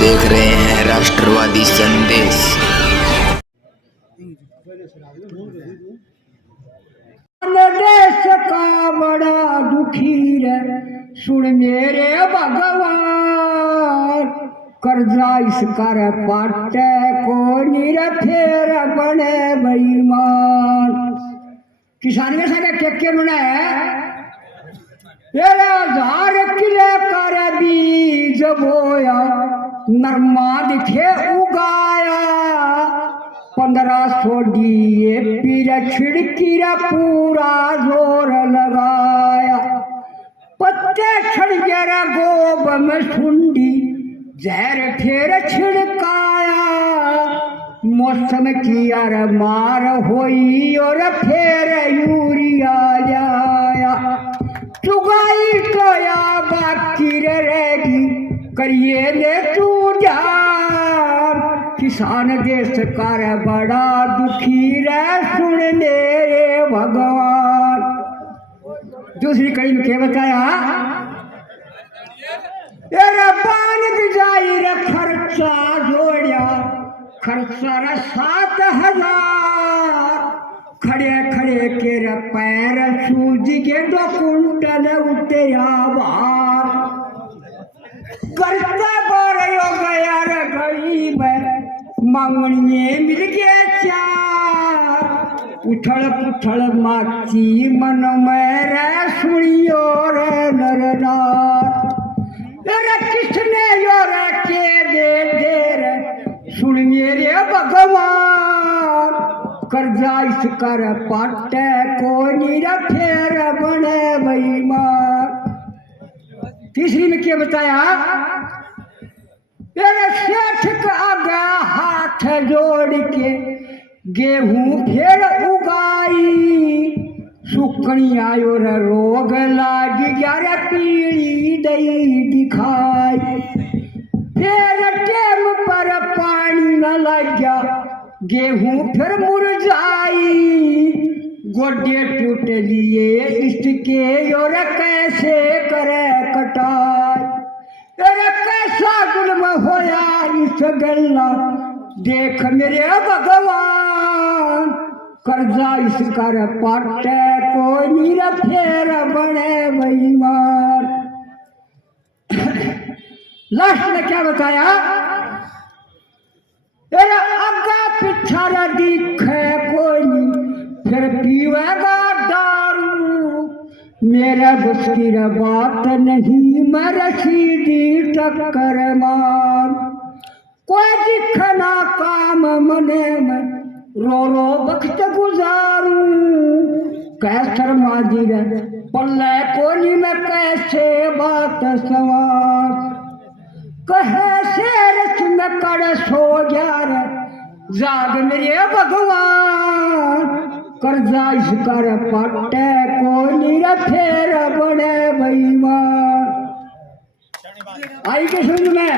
देख रहे हैं राष्ट्रवादी संदेश। देश का बड़ा दुखी रे सुन मेरे भगवान, कर्जा इस कर पाटे को निरफेर बने बेईमान। किसान के साथ क्या बनाया 1000 किले कर बीज बोया, नरमा दिखे उगाया, 1500 DAP छिड़की पूरा जोर लगाया, पत्ते छड़ गया गोब में सुंडी, जहर फिर छिड़काया, मौसम की यार मार होई और फिर यूरिया जाया, चुगाई तो या बाकी रहेगी करिए ले तू ध्यान। किसान देश का बड़ा दुखी रे सुन मेरे भगवान। दूसरी कड़ी में क्या बताया बान जाई रे खर्चा जोड़िया, खर्चा रे 7000, खड़े खड़े के रे पैर सूज के 2 कुंटल उतरा बार, करता बारो गया रे गरीब मांगनिए मिल गया 4, उठल पुठल माची मन में रे सुनियो रे नरनार, रे किसने योर के दे रे सुन मेरे भगवान, कर्जा इस कर पाटे को निरफेर बने बेईमान। तीसरी में क्या बताया सेठ का आगा हाथ जोड़ के गेहूं फिर उगाई, सुकनी आयो रे रोग लाग गया रे पीली दई दिखाई, फिर टेम पर पानी न लग गया गेहूं फिर मुरझाई, गोडे टूट लिए इसके और कैसे करे कटाई, कैसा जुल्म होया इस गल्ला देख मेरे भगवान, कर्जा इस कर पाटे को निरफेर बने बेईमान। लास्ट में क्या बताया आगा पिछा दिखे कोई फिर पीवेगा दारू, मेरे बस की बात नहीं मैं रसीदी टक्कर मार, कोई दिखना काम मने में रो रो वक्त गुजारू, कैसर माजी रे पल्ले कोनी में कैसे बात सवार, कहे शेर में कर सो गया रे जाग मेरे भगवान, कर्जा इस कर पाटे को निरफेर बड़े बेईमान। आई के सुन में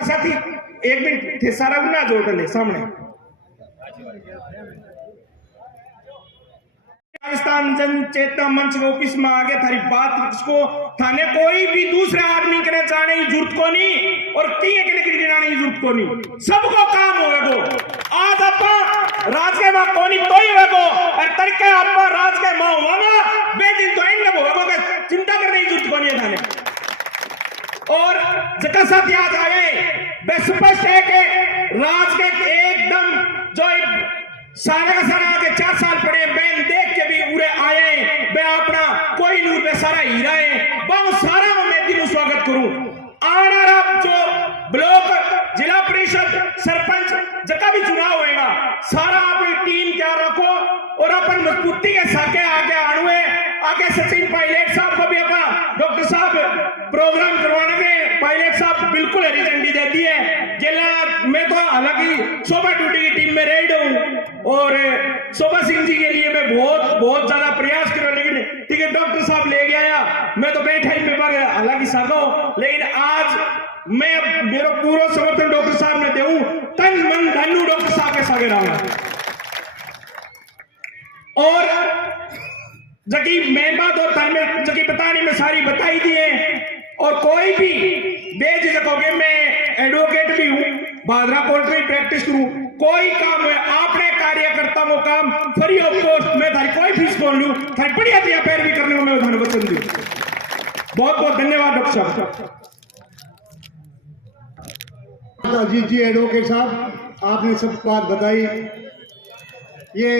साथी 1 मिनट थे सारा गुना जोड़ ले सामने पाकिस्तान जन चेतना मंच के ऑफिस में आगे थारी बात इसको थाने कोई भी दूसरे आदमी के चाहने की जरूरत को नहीं और किए के गिराने की जरूरत को नहीं, सबको काम होवे को आज अपा राजके मां कोनी तोई होवे को और तरीके अपा राजके मां होगा बेदिन तो इन होवे को चिंता करने की जरूरत को नहीं है थाने। और जका साथ याद आवे बे स्पष्ट है कि राज के एकदम जो सारा का सारा के 4 साल पड़े बैन देख के भी उड़े आए बे अपना कोई नूर बे सारा हीरा है बहुत सारा मैं दिन स्वागत करूं। आना जो ब्लॉक जिला परिषद सरपंच जका भी चुनाव होएगा सारा अपनी टीम क्या रखो और अपन मजबूती के साथ आगे आणुए आगे सचिन पायलट साहब को भी अपना डॉक्टर साहब प्रोग्राम करवाने में पायलट साहब बिल्कुल हरी झंडी दे दी है। जिला मैं तो हालांकि शोभा ड्यूटी की टीम में रेड हूँ और शोभा सिंह जी के लिए मैं बहुत ज्यादा प्रयास कर रहा हूँ, लेकिन ठीक है डॉक्टर साहब ले गया मैं तो बैठा ही में हालांकि सागा हूँ, लेकिन आज मैं मेरा पूरा समर्थन डॉक्टर साहब ने देऊं तन मन धनु डॉक्टर साहब के सागे रहा। और जबकि मेन बात और थाने में जबकि बताने में सारी बताई दी है। और कोई भी बेझिझक होके, मैं एडवोकेट भी हूं, भादरा कोर्ट में प्रैक्टिस करूं, कोई काम है आपने कार्यकर्ता वो काम फ्री ऑफ कॉस्ट में थारी कोई फीस कौन लूं, थारी बढ़िया तरीका पैरवी करने को मैं उन्हें वचन दूं। बहुत बहुत धन्यवाद डॉक्टर साहब। अजीत जी एडवोकेट साहब, आपने सब बात बताई। ये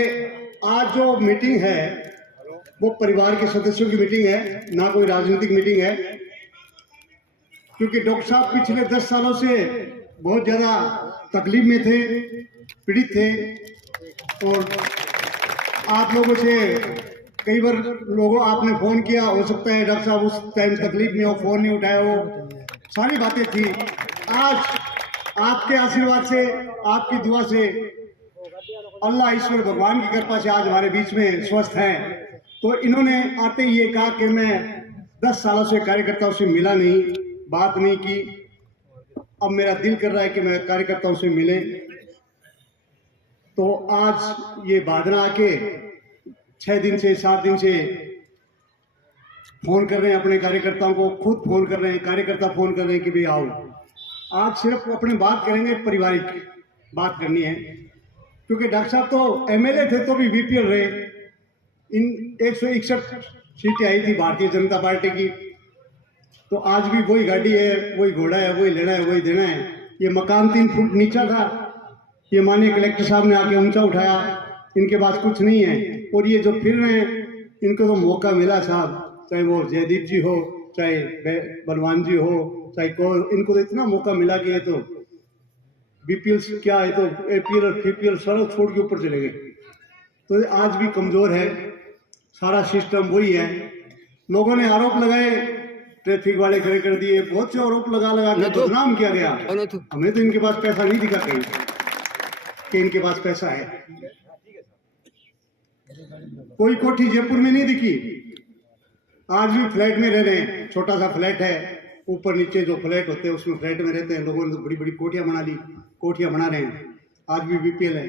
आज जो मीटिंग है वो परिवार के सदस्यों की मीटिंग है, ना कोई राजनीतिक मीटिंग है। क्योंकि डॉक्टर साहब पिछले 10 सालों से बहुत ज़्यादा तकलीफ में थे, पीड़ित थे। और आप लोगों से कई बार आपने फ़ोन किया, हो सकता है डॉक्टर साहब उस टाइम तकलीफ में हो, फ़ोन नहीं उठाया हो, सारी बातें थी। आज आपके आशीर्वाद से, आपकी दुआ से, अल्लाह ईश्वर भगवान की कृपा से आज हमारे बीच में स्वस्थ हैं। तो इन्होंने आते ही ये कहा कि मैं 10 सालों से कार्यकर्ताओं से मिला नहीं, बात नहीं की, अब मेरा दिल कर रहा है कि मैं कार्यकर्ताओं से मिले। तो आज ये भादरा आके 6 दिन से 7 दिन से फ़ोन कर रहे हैं अपने कार्यकर्ताओं को, खुद फ़ोन कर रहे हैं, कार्यकर्ता फ़ोन कर रहे हैं कि भाई आओ। आज सिर्फ अपने बात करेंगे, पारिवारिक बात करनी है। क्योंकि डॉक्टर साहब तो एमएलए थे तो भी बीपीएल रहे। इन 161 सीटें आई थी भारतीय जनता पार्टी की, तो आज भी वही गाड़ी है, वही घोड़ा है, वही लेना है, वही देना है। ये मकान 3 फुट नीचा था, ये माननीय कलेक्टर साहब ने आके ऊंचा उठाया। इनके पास कुछ नहीं है। और ये जो फिर रहे हैं, इनको तो मौका मिला साहब, चाहे वो जयदीप जी हो, चाहे बलवान जी हो, चाहे को, इनको तो इतना मौका मिला कि ये तो बीपीएल क्या है, तो एपीएल और पीपीएल सारा छोड़ के ऊपर चले गए। तो आज भी कमज़ोर है, सारा सिस्टम वही है। लोगों ने आरोप लगाए, ट्रैफिक वाले खड़े कर दिए, बहुत से आरोप लगा के बदनाम किया गया। हमें तो इनके पास पैसा नहीं दिखा कहीं कि इनके पास पैसा है। कोई कोठी जयपुर में नहीं दिखी। आज भी फ्लैट में रह रहे हैं, छोटा सा फ्लैट है, ऊपर नीचे जो फ्लैट होते हैं उसमें फ्लैट में रहते हैं। लोगों ने तो बड़ी बड़ी कोठियां बना ली, कोठियां बना रहे हैं। आज भी बीपीएल है।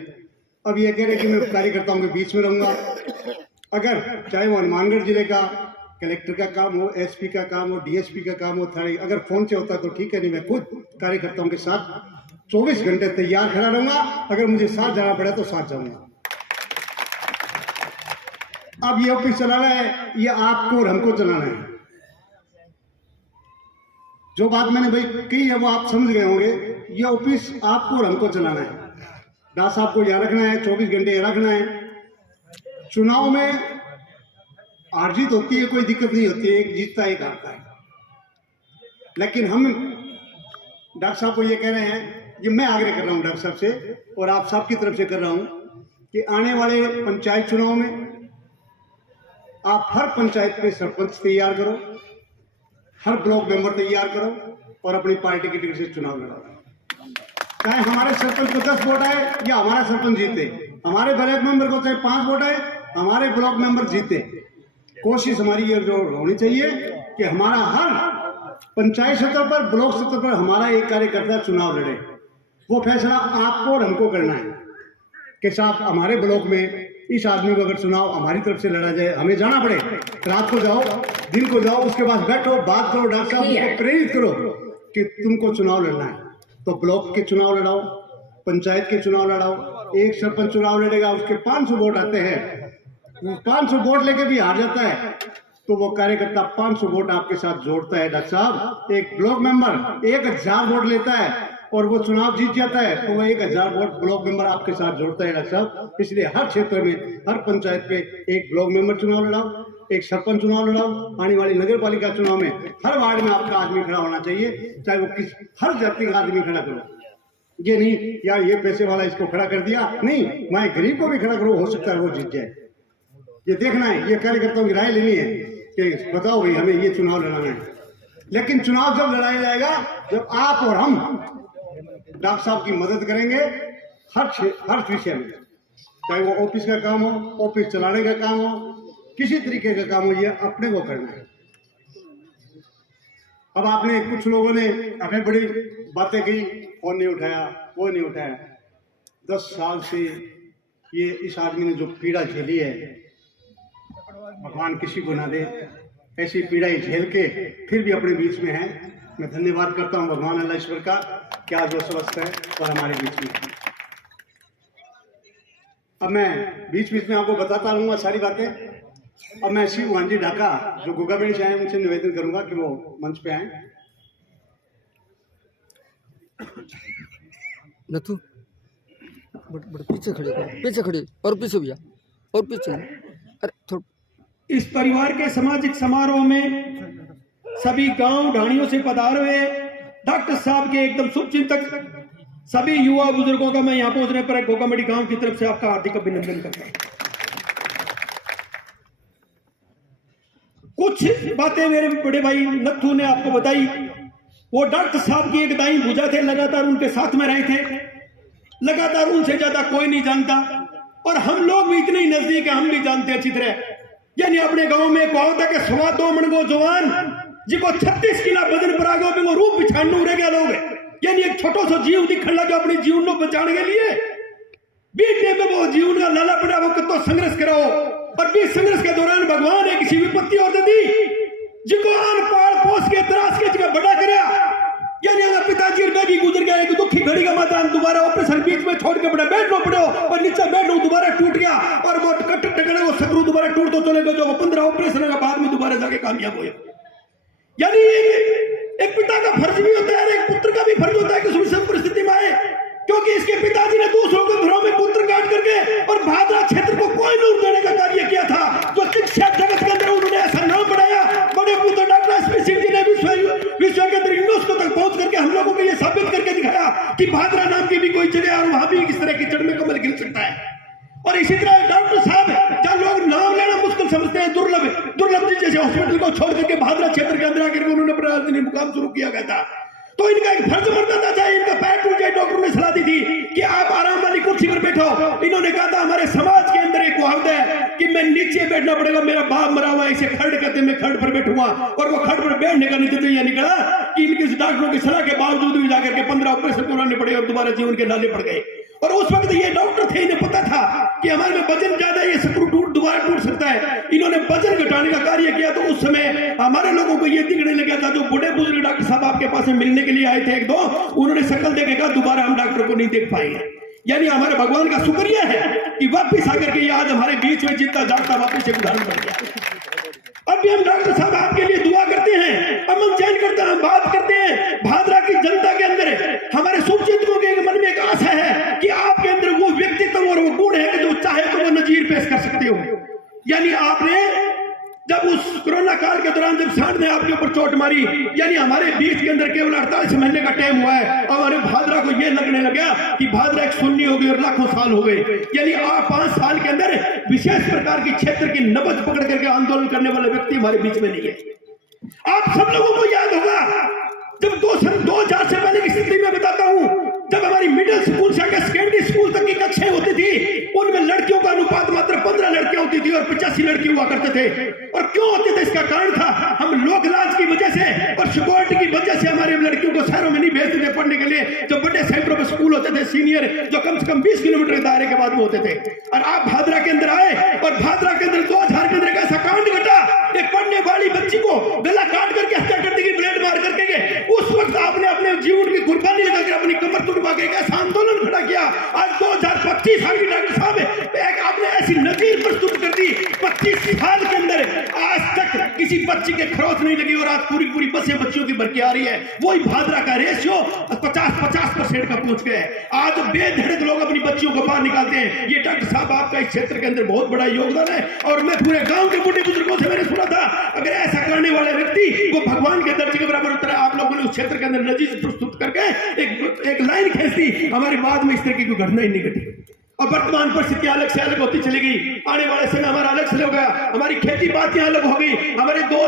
अब ये कह रहे हैं कि मैं कार्यकर्ताओं के बीच में रहूंगा। अगर चाहे वो हनुमानगढ़ जिले का कलेक्टर का काम हो, एसपी का काम हो, डीएसपी का काम हो, थाने, अगर फोन से होता तो ठीक है, नहीं मैं खुद कार्यकर्ताओं के साथ 24 घंटे तैयार खड़ा रहूंगा। अगर मुझे साथ जाना पड़ा तो साथ जाऊंगा। अब ये ऑफिस चलाना है, ये आपको और हमको चलाना है। जो बात मैंने भाई कही है वो आप समझ गए होंगे। ये ऑफिस आपको और हमको चलाना है। दास साहब को यहाँ रखना है, 24 घंटे रखना है। चुनाव में हार जीत होती है, कोई दिक्कत नहीं होती है, एक जीतता है एक हारता है। लेकिन हम डॉक्टर साहब को ये कह रहे हैं, ये मैं आग्रह कर रहा हूँ डॉक्टर साहब से और आप सबकी तरफ से कर रहा हूँ कि आने वाले पंचायत चुनाव में आप हर पंचायत पे सरपंच तैयार करो, हर ब्लॉक मेंबर तैयार करो और अपनी पार्टी की टिकट से चुनाव लड़ाओ। चाहे हमारे सरपंच को 10 वोट आए या हमारा सरपंच जीते, हमारे ब्लॉक मेंबर को चाहे 5 वोट आए, हमारे ब्लॉक मेंबर जीते। कोशिश हमारी ये जो होनी चाहिए कि हमारा हर पंचायत स्तर पर, ब्लॉक स्तर पर हमारा एक कार्यकर्ता चुनाव लड़े। वो फैसला आपको और हमको करना है कि साहब हमारे ब्लॉक में इस आदमी को अगर चुनाव हमारी तरफ से लड़ा जाए, हमें जाना पड़े, रात को जाओ, दिन को जाओ, उसके बाद बैठो, बात करो, डॉक्टर साहब को प्रेरित करो कि तुमको चुनाव लड़ना है तो ब्लॉक के चुनाव लड़ाओ, पंचायत के चुनाव लड़ाओ। एक सरपंच चुनाव लड़ेगा, उसके 500 वोट आते हैं, 500 वोट लेके भी हार जाता है तो वो कार्यकर्ता 500 वोट आपके साथ जोड़ता है। डॉक्टर साहब, एक ब्लॉक मेंबर 1000 वोट लेता है और वो चुनाव जीत जाता है तो वो 1000 वोट ब्लॉक मेंबर आपके साथ जोड़ता है। डॉक्टर साहब, इसलिए हर क्षेत्र में, हर पंचायत पे एक ब्लॉक मेंबर चुनाव लड़ाओ, एक सरपंच चुनाव लड़ाओ। आने वाली नगर पालिका चुनाव में हर वार्ड में आपका आदमी खड़ा होना चाहिए, चाहे वो हर जाति का आदमी खड़ा करो। ये नहीं यार ये पैसे वाला इसको खड़ा कर दिया, नहीं, मैं गरीब को भी खड़ा करो, हो सकता है वो जीत जाए। ये देखना है, ये कार्यकर्ताओं की राय लेनी है कि बताओ भाई हमें ये चुनाव लड़ाना है। लेकिन चुनाव जब लड़ाया जाएगा जब आप और हम डॉक्टर साहब की मदद करेंगे हर विषय में, चाहे वो ऑफिस का काम हो, ऑफिस चलाने का काम हो, किसी तरीके का काम हो, ये अपने को करना है। अब आपने कुछ लोगों ने हमें बड़ी बातें कही, फोन नहीं उठाया, वो नहीं उठाया। 10 साल से ये इस आदमी ने जो पीड़ा झेली है, भगवान किसी को ना दे, ऐसी पीड़ाई झेल के फिर भी अपने बीच में है। मैं धन्यवाद करता हूँ भगवान अल्लाह ईश्वर का कि आज वो स्वस्थ है और हमारे बीच में। अब मैं बीच बीच में आपको बताता रहूँगा सारी बातें। अब मैं शिव वांजी ढाका जो गोगाबेड़ी से आए उनसे निवेदन करूंगा कि वो मंच पे आए। नथु बड़े पीछे खड़े और पीछे भैया और पीछे। अरे थोड़ा इस परिवार के सामाजिक समारोह में सभी गांव ढाणियों से पधारे हुए डॉक्टर साहब के एकदम शुभचिंतक सभी युवा बुजुर्गों का मैं यहाँ पहुंचने पर गोगाबेड़ी गांव की तरफ से आपका हार्दिक अभिनंदन करता हूं। कुछ बातें मेरे बड़े भाई नथु ने आपको बताई। वो डॉक्टर साहब की एक दाई भुजा थे, लगातार उनके साथ में रहे थे, लगातार उनसे ज्यादा कोई नहीं जानता और हम लोग भी इतने ही नजदीक है, हम भी जानते अच्छी तरह। यानी अपने गांव में कहावत है कि 2.25 मन को जवान जिको 36 किला बदन पर आ गया वो रूप बिछाने उड़े गया लोग। यानी एक छोटा सा जीव दिखने लगा अपने जीवन को बचाने के लिए, बीतने में वो जीवन का लाला पड़ा वो कितना संघर्ष कराओ और बीच संघर्ष के दौरान भगवान ने किसी विपत्ति और दी जिनको आन पार पोस के तराश के जगह बड़ा कराया। यानी अगर पिताजी में भी गुजर गया एक दुखी घड़ी का मातान दोबारा ऑपरेशन बीच में छोड़ के बड़ा बैठना पड़ो और नीचे बैठो दोबारा टूट गया और वो कट टकरे वो सकरू दोबारा टूट तो चले गए जो 15 ऑपरेशन के बाद में दोबारा जाके कामयाब हुए। यानी एक पिता का फर्ज भी होता है, एक पुत्र का भी फर्ज होता है कि सुविशम परिस्थिति में आए, क्योंकि इसके पिताजी ने दूसरों के घरों में पुत्र काट करके और भादरा क्षेत्र को कोई नूर देने का कार्य किया था। जो शिक्षा जगत के अंदर उन्होंने ऐसा नाम बढ़ाया, बड़े पुत्र डॉक्टर एसपी सिंह जी ने विश्व के अंदर यूनेस्को तक पहुंच करके हम लोगों को यह साबित करके दिखाया कि भादरा नाम की भी कोई जगह है और वहां भी इस तरह की जड़ में कमल खिल सकता है। और इसी तरह डॉक्टर साहब जहां लोग नाम लेना मुश्किल समझते हैं, दुर्लभ जी जैसे हॉस्पिटल को छोड़ करके भादरा क्षेत्र के अंदर आकर उन्होंने अपना मुकाम शुरू किया गया था। तो इनका एक फर्ज बनता था, चाहे इनका पैर टूट जाए, डॉक्टर ने सलाह दी थी कि आप आराम वाली कुर्सी पर बैठो। इन्होंने कहा था हमारे समाज के अंदर एक कहावत है कि मैं नीचे बैठना पड़ेगा, मेरा बाप मरा हुआ है, इसे खड़ कहते मैं खड़ पर बैठूंगा। और वो खड़ पर बैठने का नतीजा यह निकला कि इनके डॉक्टरों की सलाह के बावजूद भी जाकर के 15 ऑपरेशन कराने पड़े और दोबारा जीवन के नाले पड़ गए। और उस वक्त ये डॉक्टर थे, इन्हें पता था कि हमारे में वजन ज्यादा है, ये सकरू दोबारा टूट सकता है। इन्होंने वजन घटाने का कार्य किया। तो उस समय हमारे लोगों को ये दिखने लगा था, जो बड़े बुजुर्ग डॉक्टर साहब आपके पास में मिलने के लिए आए थे एक दो, उन्होंने शक्ल देखे कहा दोबारा हम डॉक्टर को नहीं देख पाएंगे। यानी हमारे भगवान का शुक्रिया है कि वापिस आकर के आज हमारे बीच में जितना जागता वापिस एक उदाहरण बन गया। अब भी हम डॉक्टर साहब आपके लिए दुआ करते हैं, अमन चैन करते हैं, बात करते हैं। भादरा की जनता के अंदर हमारे शुभचिंतकों के मन में एक आशा है कि आपके अंदर वो व्यक्तित्व और वो गुण है कि जो चाहे तो वो नजीर पेश कर सकते हो। यानी आपने जब उस कोरोना काल के दौरान जब सांड ने आपके ऊपर चोट मारी, यानी हमारे बीच के अंदर केवल 48 महीने का टाइम हुआ है, हमारे भादरा को यह लगने लगा कि भादरा एक शून्य हो गई और लाखों साल हो गए। यानी आप 5 साल के अंदर विशेष प्रकार की क्षेत्र की नब्ज पकड़ करके आंदोलन करने वाले व्यक्ति हमारे बीच में नहीं है। आप सब लोगों को याद होगा जब 2000 से पहले की स्थिति में बताता हूं, जब हमारी मिडिल स्कूल से सेकेंडरी स्कूल तक की कक्षाएं होती थी, उनमें लड़कियों का अनुपात मात्र 15 लड़कियां होती थी और 85 लड़के हुआ करते थे। और क्यों होते थे? इसका कारण था हम लोक लाज की वजह से और सिक्योरिटी की वजह से हमारे लड़कियों को शहरों में नहीं भेजते थे पढ़ने के लिए। जो बड़े सेंटरों में स्कूल होते थे सीनियर, जो कम से कम 20 किलोमीटर के दायरे के बाद में होते थे। और आप भादरा के अंदर आए और भादरा के अंदर 2000 के अंदर एक ऐसा कांड घटा, एक पढ़ने वाली बच्ची को गला काट करके हत्या कर दी, ब्लेड मार करके। उस वक्त आपने अपने जीवन की कुर्बानी लगाकर अपनी कमर तुड़वा के एक ऐसा आंदोलन खड़ा किया। आज 2025 साल की डॉक्टर साहब एक आपने ऐसी नजीर प्रस्तुत कर दी, 25 साल के अंदर आज तक किसी बच्ची के खरोच नहीं लगी और आज पूरी पूरी बसें बच्चियों की भर के आ रही है। वही भादरा का रेशियो 50% का पहुंच गया है। आज बेधड़क लोग अपनी बच्चियों को बाहर निकालते हैं। ये डॉक्टर साहब आपका इस क्षेत्र के अंदर बहुत बड़ा योगदान है। और मैं पूरे गांव के बूढ़े बुजुर्गों से मैंने सुना था, अगर ऐसा करने वाले व्यक्ति वो भगवान के दर्जे के बराबर होता है। आप लोगों ने उस क्षेत्र के अंदर नजीर प्रस्तुत करके एक लाइन खींच दी, हमारे बाद में इस तरह की कोई घटना ही नहीं घटी। और वर्तमान परिस्थितियां अलग से अलग होती चली गई, आने वाले समय हमारा अलग से हो गया, हमारी खेती बातियां अलग हो गई, हमारे 2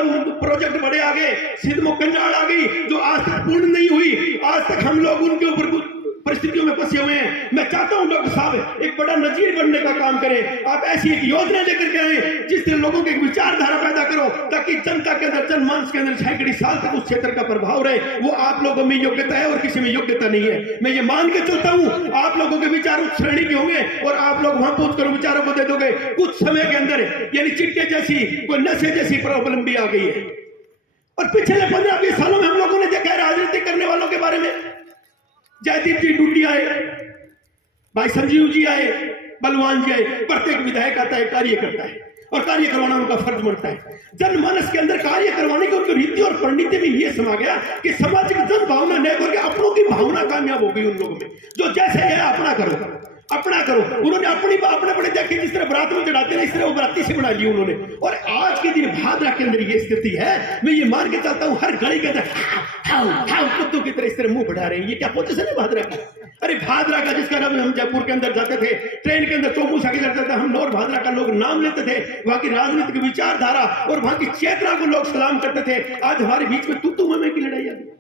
प्रोजेक्ट बड़े आ गए, सिद्धमुख कंजाड़ आ गई जो आज तक पूर्ण नहीं हुई। आज तक हम लोग उनके ऊपर परिस्थितियों में फंसे हुए हैं। मैं चाहता हूं डॉक्टर साहब एक बड़ा नजीर बनने का काम करें। आप ऐसी एक योजना लेकर के आए जिससे लोगों की एक विचारधारा पैदा करो, ताकि जनता के अंदर, जनमानस के अंदर सैकड़ी साल तक उस क्षेत्र का प्रभाव रहे। वो आप लोगों में योग्यता है और किसी में योग्यता नहीं है। मैं ये मान के चलता हूं आप लोगों के विचार उच्च श्रेणी के होंगे और आप लोग वहां पहुंचकर विचारों को दे दोगे। कुछ समय के अंदर यानी चिट्टे जैसी, कोई नशे जैसी प्रॉब्लम भी आ गई है। और पिछले 15-20 सालों में हम लोगों ने देखा है राजनीति करने वालों के बारे में, जयदीप जी डुड्डी आए, भाई संजीव जी आए, बलवान जी आए, प्रत्येक विधायक आता है, कार्य करता है और कार्य करवाना उनका फर्ज बनता है। जनमानस के अंदर कार्य करवाने की उनकी रीति और पंडित में यह समा गया कि सामाजिक जन भावना नहीं करके अपनों की भावना कामयाब हो गई उन लोगों में। जो जैसे है अपना करो, अपना करो। उन्होंने अपने बड़े देखे जिस तरह बरात में चढ़ाते हैं इस तरह वो बराती से बना ली उन्होंने। और आज के दिन भादरा के अंदर ये स्थिति है। मैं ये मान के चलता हूँ हर गली के अंदर कुत्तों की तरह इस तरह मुंह बढ़ा रहे हैं। ये क्या पोजीशन है भादरा की? अरे भादरा का जिसका नाम हम जयपुर के अंदर जाते थे, ट्रेन के अंदर चौमू साइकिल जाते थे, हम नौर भादरा का लोग नाम लेते थे, वहां की राजनीतिक विचारधारा और वहां की चेतना को लोग सलाम करते थे। आज हमारे बीच में तू मैं की लड़ाई आ गई।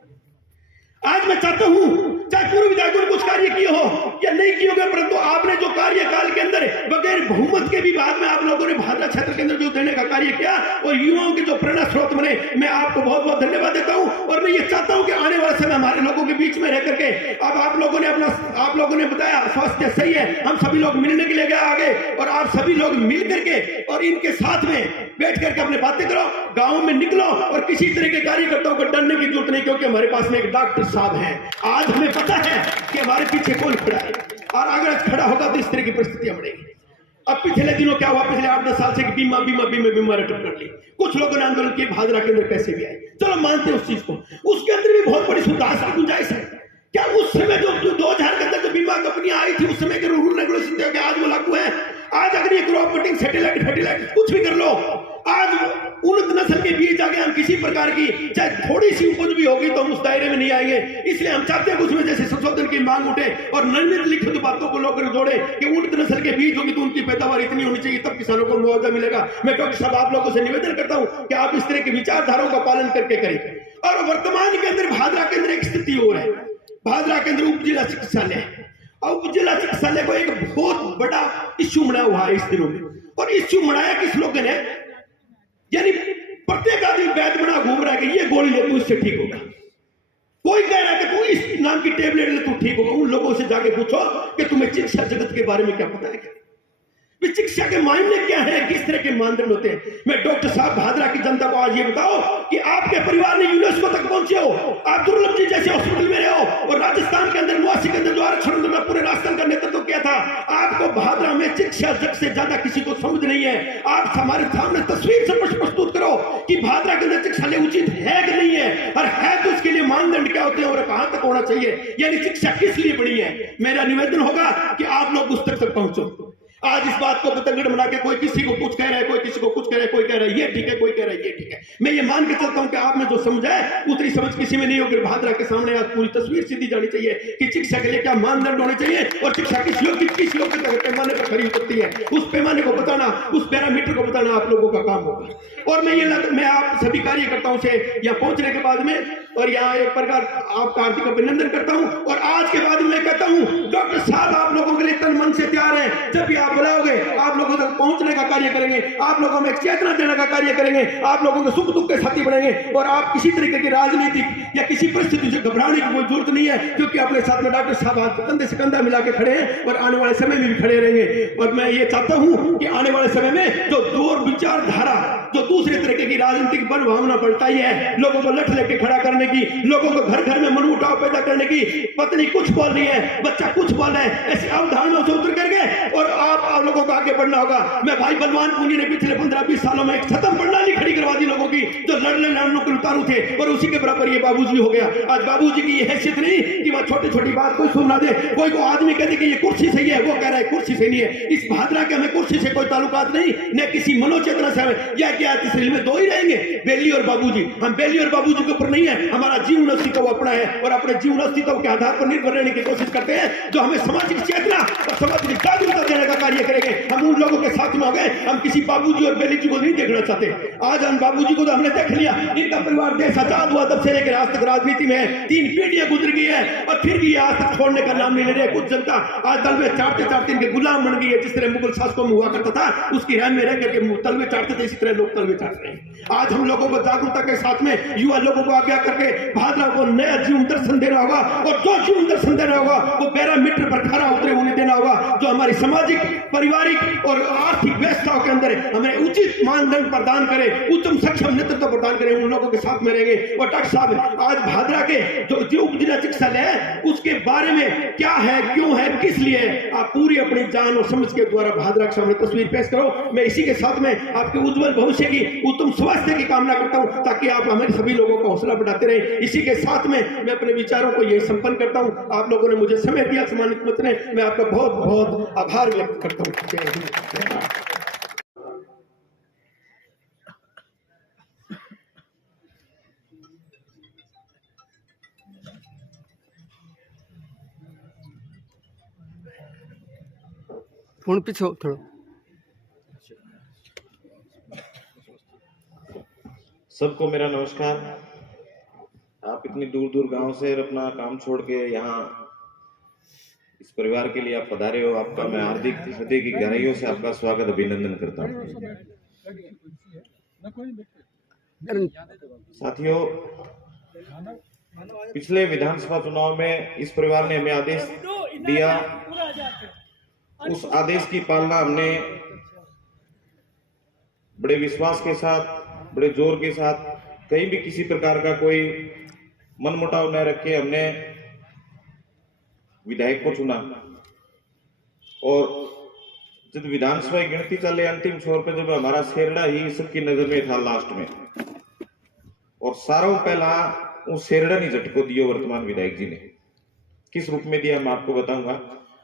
आज मैं चाहता हूं चाहे पूर्व विधायकों ने कुछ कार्य किए हो या नहीं किए होंगे, परंतु आपने जो कार्यकाल के अंदर बगैर बहुमत के भी बाद में आप लोगों ने भादरा क्षेत्र के अंदर जो देने का कार्य किया और युवाओं के जो प्रेरणा स्रोत बने, मैं आपको बहुत बहुत धन्यवाद देता हूं। और मैं ये चाहता हूं कि आने वाले समय हमारे लोगों के बीच में रह करके अब आप लोगों ने बताया स्वास्थ्य सही है, हम सभी लोग मिलने के लिए गए आगे और आप सभी लोग मिल करके और इनके साथ में बैठ करके अपने बातें करो, गाँव में निकलो और किसी तरह के कार्यकर्ताओं को डरने की जरूरत नहीं, क्योंकि हमारे पास में एक डॉक्टर साहब हैं। आज हमें पता है कि हमारे पीछे कौन खड़ा है और अगर आज खड़ा होगा तो इस तरह की परिस्थितियां बढ़ेगी। अब पिछले दिनों क्या हुआ, पिछले 8-10 साल से बीमा रटक कर ली। कुछ लोगों ने आंदोलन किए, भादरा के अंदर पैसे भी आए, चलो मानते हैं उस चीज को। उसके अंदर भी बहुत बड़ी सुधार की गुंजाइश है। क्या उस समय जो 2000 के अंदर जो बीमा कंपनियां आई थी उस समय के रूल रेगुलेशन थे, आज वो लागू है? आज अगर ये क्रॉप कटिंग, सैटेलाइट कुछ भी कर लो, आज उन्नत नस्ल के बीज आगे हम किसी प्रकार की चाहे थोड़ी सी उपज भी होगी तो हम उस दायरे में नहीं आएंगे। इसलिए हम चाहते हैं उसमें जैसे संशोधन की मांग उठे और निम्नलिखित बातों को लोग जोड़े कि उन्नत नस्ल के बीज होगी तो उनकी पैदावार इतनी होनी चाहिए, तब किसानों को मुआवजा मिलेगा। मैं डॉक्टर साहब आप लोगों से निवेदन करता हूं कि आप इस तरह की विचारधाराओं का पालन करके करें। और वर्तमान के अंदर भादरा के अंदर एक स्थिति हो रहा है, भादरा के अंदर उप जिला चिकित्सालय है और उप जिला चिकित्सालय को एक बहुत बड़ा इश्यू बनाया हुआ है इस दिनों में। और इश्यू बनाया किस लोगों ने, यानी प्रत्येक आदमी वैद्य बना घूम रहा है कि ये गोली ले तू इससे ठीक होगा, कोई कह रहा है कि तू इस नाम की टेबलेट ले तू ठीक होगा। उन लोगों से जाके पूछो कि तुम्हें चिकित्सा जगत के बारे में क्या पता है, शिक्षा के मायने क्या है, किस तरह के मानदंड होते हैं। मैं डॉक्टर साहब भादरा की जनता को आज ये बताओ कि आपके परिवार ने यूनेस्को तक पहुंचे हो, आप दुर्लभ जी जैसे हॉस्पिटल में रहे हो और राजस्थान के अंदर 89 के अंदर जो आरक्षण पूरे राजस्थान का नेतृत्व किया था, आपको भादरा में शिक्षा जग से ज्यादा किसी को समझ नहीं है। आप हमारे सामने तस्वीर से प्रस्तुत करो कि भादरा के अंदर शिक्षा उचित है कि नहीं है, और है तो उसके लिए मानदंड क्या होते हैं और कहां तक होना चाहिए, यानी शिक्षा किस लिए बड़ी है। मेरा निवेदन होगा कि आप लोग उस तक पहुंचो। आज इस बात को पतंगड़ बना के कोई किसी को कुछ कह रहा है, कोई किसी को कुछ कह रहा है, कोई कह रहा है ये ठीक है, कोई कह रहा है ये ठीक है। मैं ये मान के चलता हूं कि आपने जो समझा है उतनी समझ किसी में नहीं होगी। भादरा के सामने आज पूरी तस्वीर सीधी जानी चाहिए कि शिक्षा के लिए क्या मानदंड होने चाहिए और शिक्षा किस योग्यता के पैमाने पर खड़ी उतरती है, उस पैमाने को बताना, उस पैरामीटर को बताना आप लोगों का काम होगा। और मैं आप सभी कार्यकर्ताओं से यहाँ पहुंचने के बाद में और यहाँ एक प्रकार आपका हार्दिक अभिनंदन करता हूं। और आज के बाद मैं कहता हूं डॉक्टर साहब आप लोगों के लिए तन मन से तैयार हैं। जब भी आप बुलाओगे आप लोगों तक पहुंचने का कार्य करेंगे, आप लोगों में चेतना देने का कार्य करेंगे, आप लोगों के सुख दुख के साथी बनेंगे। और आप किसी तरीके की राजनीतिक या किसी परिस्थिति से घबराने की कोई जरूरत नहीं है, क्योंकि अपने साथ में डॉक्टर साहब आज कंधे से कंधा मिला के खड़े हैं और आने वाले समय में भी खड़े रहेंगे। और मैं ये चाहता हूं कि आने वाले समय में जो दूर विचारधारा, जो दूसरे तरीके की राजनीतिक बल भावना बढ़ताई है, लोगों को लठ लेके खड़ा करने की, लोगों को घर घर में मनमुटाव पैदा करने की, पत्नी कुछ बोल रही है बच्चा कुछ बोल रहा है, ऐसी अवधारणाओं से उतर करके और आप लोगों को आगे बढ़ना होगा। मैं भाई बलवान पूंजी ने पिछले 15-20 सालों में एक खत्म प्रणाली खड़ी करवा दी लोगों की, जो लड़ने लड़ने के उतारू थे, और उसी के बराबर ये बाबूजी हो गया। आज बाबूजी की ये हैसियत नहीं कि वह छोटी छोटी बात कोई सुनना दे, कोई को आदमी कहते कि ये कुर्सी सही है, वो कह रहा है कुर्सी सही नहीं है। इस भादरा के हमें कुर्सी से कोई ताल्लुकात नहीं, न किसी मनोचेतना से। या क्या शरीर में दो ही रहेंगे, बेली और बाबूजी। हम बेली और बाबूजी के ऊपर नहीं है, हमारा जीवन अस्तित्व अपना है और अपने जीवन अस्तित्व के आधार पर निर्भर रहने की कोशिश करते हैं, जो हमें सामाजिक चेतना और सामाजिक जागरूकता देने का कार्य करेंगे। हम उन लोगों के साथ में हो गए, हम किसी बाबूजी और बेली जी को नहीं देखना चाहते। आज हम बाबूजी को तो हमने देख लिया, इनका परिवार देश आजाद हुआ तब से लेकर आज आज तक राजनीति में 3 पीढ़ियां गुजर गई है और फिर भी आज तक छोड़ने का नाम नहीं ले रहे। कुछ जनता आज तलवे चाटते चाटते इनके गुलाम बन गई है। जिस तरह मुगल शासकों में हुआ करता था उसकी रहम में रह करके तलवे चाटते थे, इसी तरह लोग तलवे चाट रहे हैं। आज हम लोगों को जागरूकता के साथ में युवा लोगों को आज्ञा करके भादरा को नया जीवन दर्शन देना होगा और जो जीवन दर्शन देना होगा वो पैरामीटर पर खरा उतरे होने देना होगा, जो हमारी सामाजिक, पारिवारिक और आर्थिक व्यवस्थाओं के अंदर हमें उचित मानदंड प्रदान करे, उत्तम सक्षम नेतृत्व प्रदान करे, उन लोगों के साथ में रहेंगे। और डॉक्टर साहब आज भादरा के जो उप जिला चिकित्सालय है उसके बारे में क्या है, क्यों है, किस लिए है, आप पूरी अपनी जान और समझ के द्वारा भादरा के सामने तस्वीर पेश करो। मैं इसी के साथ में आपके उज्जवल भविष्य की, उत्तम स्वास्थ्य की कामना करता हूं ताकि आप हमारे सभी लोगों का हौसला बढ़ाते रहें। इसी के साथ में मैं अपने विचारों को यही संपन्न करता हूं। आप लोगों ने मुझे समय दिया, सम्मानित मित्र ने, मैं आपका बहुत बहुत आभार व्यक्त करता हूं। फोन पीछे हो थोड़ा। सबको मेरा नमस्कार। आप इतनी दूर दूर गांव से अपना काम छोड़ के यहाँ इस परिवार के लिए आप पधारे हो, आपका मैं हार्दिक हृदय की गहराइयों से आपका स्वागत अभिनंदन करता हूँ। साथियों, पिछले विधानसभा चुनाव में इस परिवार ने हमें आदेश दिया, उस आदेश की पालना हमने बड़े विश्वास के साथ, बड़े जोर के साथ, कहीं भी किसी प्रकार का कोई मनमुटाव न रखे हमने विधायक को चुना। और जब विधानसभा की गिनती चले अंतिम छोर पे, जब हमारा शेरड़ा ही सबकी नजर में था लास्ट में, और सारों पहला उस शेरड़ा ने झटको दियो वर्तमान विधायक जी ने। किस रूप में दिया मैं आपको बताऊंगा।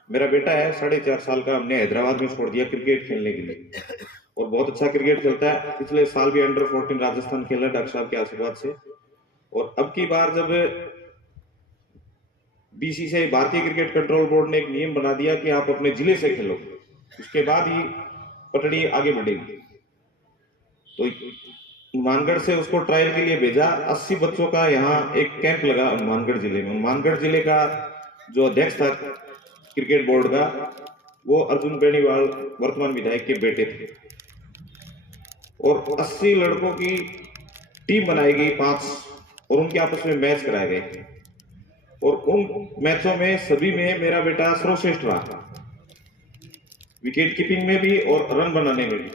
मेरा बेटा है 4.5 साल का, हमने हैदराबाद में छोड़ दिया क्रिकेट खेलने के लिए, और बहुत अच्छा क्रिकेट खेलता है। पिछले साल भी अंडर 14 राजस्थान खेला डॉक्टर साहब के आशीर्वाद से। और अब की बार जब बीसीसीआई, भारतीय क्रिकेट कंट्रोल बोर्ड ने एक नियम बना दिया कि आप अपने जिले से खेलो, उसके बाद ही पटड़ी आगे बढ़ेगी, तो मानगढ़ से उसको ट्रायल के लिए भेजा। 80 बच्चों का यहाँ एक कैंप लगा मानगढ़ जिले में। मानगढ़ जिले का जो अध्यक्ष था क्रिकेट बोर्ड का, वो अर्जुन बेनीवाल वर्तमान विधायक के बेटे थे। और 80 लड़कों की टीम बनाई गई 5, और उनके आपस में मैच कराए गए। और उन मैचों में सभी में मेरा बेटा सर्वश्रेष्ठ रहा, विकेट कीपिंग में भी और रन बनाने में भी।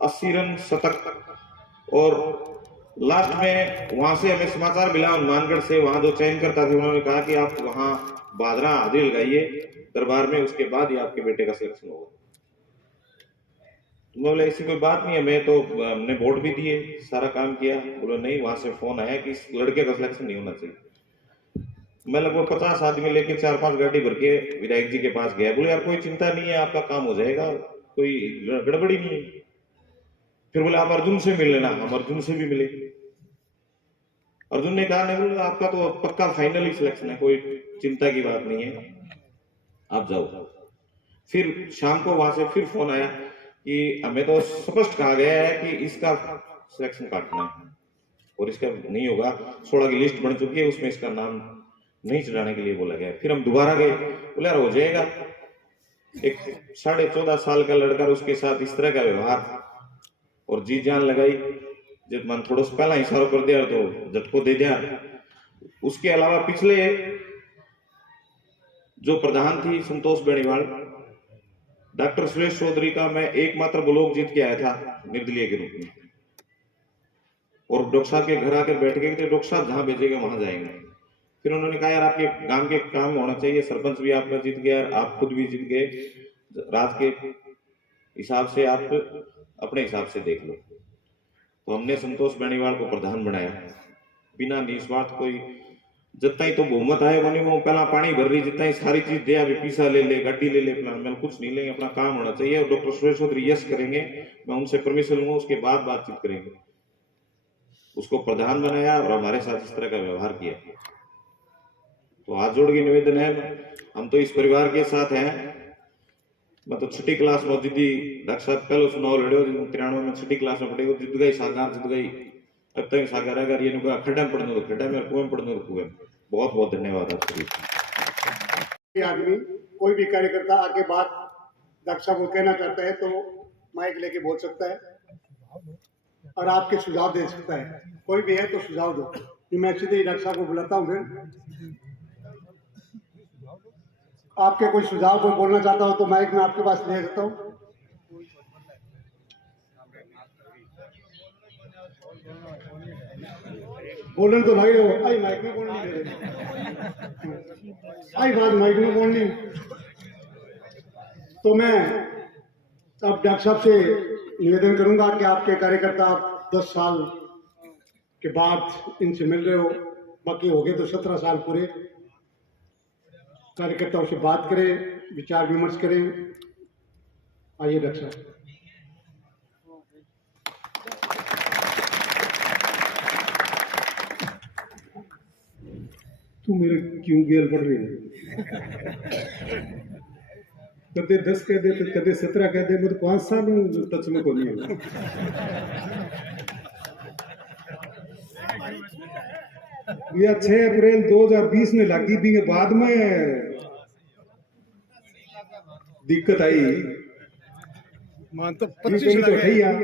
80 रन, शतक। और लास्ट में वहां से हमें समाचार मिला मानगढ़ से, वहां जो चयन करता थे उन्होंने कहा कि आप वहां भादरा हाजिरी लगाइए दरबार में, उसके बाद ही आपके बेटे का सिलेक्शन होगा। बोले ऐसी कोई बात नहीं है, मैं तो हमने वोट भी दिए, सारा काम किया। बोले नहीं, वहां से फोन आया कि इस लड़के का सिलेक्शन नहीं होना चाहिए। मैं लगभग 50 आदमी लेके 4-5 गाड़ी भर के विधायक जी के पास गया। बोले यार कोई चिंता नहीं है, आपका काम हो जाएगा, कोई गड़बड़ी नहीं है। फिर बोले आप अर्जुन से मिल लेना। हम अर्जुन से भी मिले। अर्जुन ने कहा नहीं, बोले आपका तो पक्का फाइनल ही सिलेक्शन है, कोई चिंता की बात नहीं है, आप जाओ। फिर शाम को वहां से फिर फोन आया कि हमें तो स्पष्ट कहा गया है कि इसका सिलेक्शन काटना है और इसका नहीं होगा। 16 की लिस्ट बन चुकी है, उसमें इसका नाम नहीं चढ़ाने के लिए बोला गया। फिर हम दोबारा गए, बोले यार हो जाएगा। एक 14.5 साल का लड़का, उसके साथ इस तरह का व्यवहार और जी जान लगाई। जब मन थोड़ा सा पहला इशारा कर दिया तो झटको दे दिया। उसके अलावा पिछले जो प्रधान थी संतोष बेनीवाल, डॉक्टर सुरेश चौधरी का मैं एकमात्र ब्लॉक जीत के आया था निर्दलीय के रूप में। और डॉक्टर साहब के घर आकर बैठ गए थे, डॉक्टर साहब जहां भेजेंगे वहां जाएंगे। फिर उन्होंने कहा यार आपके गांव के काम होना चाहिए, सरपंच भी आपका जीत गया, आप खुद भी जीत गए, रात के हिसाब से आप अपने हिसाब से देख लो। तो हमने संतोष बेनीवाल को प्रधान बनाया, बिना निस्वार्थ कोई जितना ही तो बहुमत आए वो नहीं, वो पहला पानी भर रही, जितना ही सारी चीज दे, अभी पीसा ले ले, गाड़ी ले ले, प्लान में कुछ नहीं लेंगे, अपना काम होना चाहिए। और डॉक्टर सुरेश चौधरी यस करेंगे, मैं उनसे परमिशन लूंगा, उसके बाद बातचीत करेंगे। उसको प्रधान बनाया और हमारे साथ इस तरह का व्यवहार किया। तो हाथ जोड़ के निवेदन है, हम तो इस परिवार के साथ हैं। मैं तो 6ठी क्लास मौजूदी डॉक्टर साहब पहले चुनाव लड़े 93 में, 6ठी क्लास में पढ़े, जित गई साकार, जित गई तब तक सागर अगर ये नुका खड्डा में पड़नो तो खड्डा में, कुएं में पड़नो तो कुएं में। बहुत बहुत धन्यवाद आपको। ये आदमी कोई भी कार्यकर्ता आके बात डॉक्टर साहब को कहना चाहता है तो माइक लेके बोल सकता है और आपके सुझाव दे सकता है। कोई भी है तो सुझाव दो। कि मैं सीधे ही डॉक्टर साहब को बुलाता हूँ। फिर आपके कोई सुझाव कोई बोलना चाहता हो तो माइक में आपके पास ले सकता हूँ। बोलन तो लगे हो आई माइक में बोल नहीं दे रहे। आई बात माइक में बोल नहीं। तो मैं अब डॉक्टर साहब से निवेदन करूंगा कि आपके कार्यकर्ता आप 10 साल के बाद इनसे मिल रहे हो, बाकी हो गए तो 17 साल पूरे। कार्यकर्ताओं से बात करें, विचार विमर्श करें। आइए डॉक्टर साहब। तू मेरे क्यों गेल पड़ रही है? कदे 10 कह दे तो कदे 17 कह दे। मैं तो 5 साल हूँ टच में को नहीं हूँ। यह 6 अप्रैल 2020 में लगी भी बाद में दिक्कत आई। मान तो 25 तो है यार।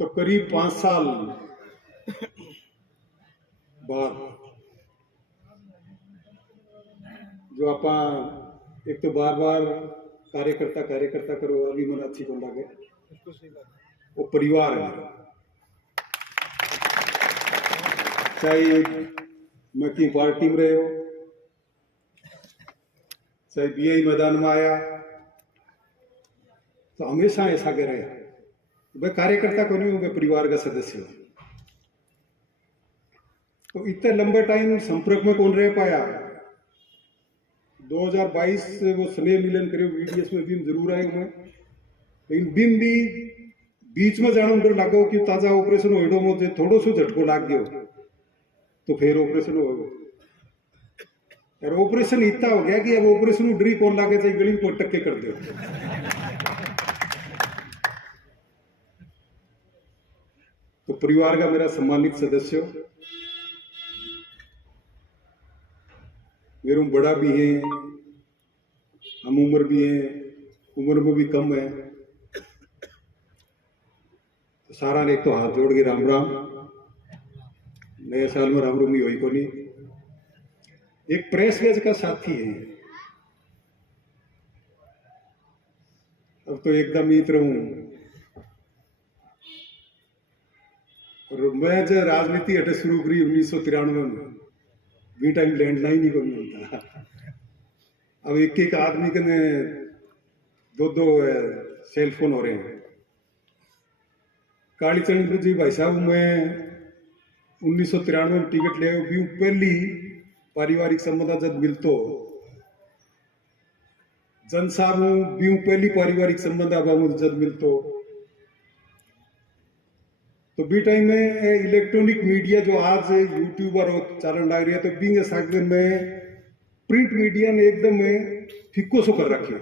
तो करीब 5 साल बाद जो आप एक तो बार बार कार्यकर्ता करो अभी मन अच्छी को लगे वो परिवार है। चाहे मैं की पार्टी में रहे हो, चाहे बीआई मैदान में आया तो हमेशा ऐसा करे मैं कार्यकर्ता को नहीं हूं, मैं परिवार का सदस्य हूं। तो इतने लंबे टाइम संपर्क में कौन रह पाया। 2022 से वो स्नेह मिलन करे वीडीएस में भी जरूर आए मैं, लेकिन बिम भी बीच में जाना डर लगो कि ताजा ऑपरेशन हो मुझे थोड़ो सो झटको लाग गयो तो फिर ऑपरेशन हो यार। ऑपरेशन इतना हो गया कि अब ऑपरेशन डरी कौन लागे चाहिए गली को टक्के कर दो। तो परिवार का मेरा सम्मानित सदस्य मेरे बड़ा भी है, हम उम्र भी है, उम्र में भी कम है। तो सारा ने एक तो हाथ जोड़ के राम राम। नए साल में राम रूमी हुई को नहीं। एक प्रेस गज का साथी है। अब तो एकदम मित्र हूं। और मैं जब राजनीति हटे शुरू करी 1993 में भी टाइम लैंडलाइन ही को मिलता। अब एक एक आदमी के ने दो सेल फोन हो रहे हैं। कालीचंद जी भाई साहब मैं 1993 में टिकट ले भी पहली पारिवारिक संबंध जब मिलतो जन साहब भी पहली पारिवारिक संबंध अब जब मिलतो तो बी टाइम में इलेक्ट्रॉनिक मीडिया जो आज यूट्यूबर चलन लग रही है तो बींग सागर में प्रिंट मीडिया ने एकदम फिक्को सो कर रखे।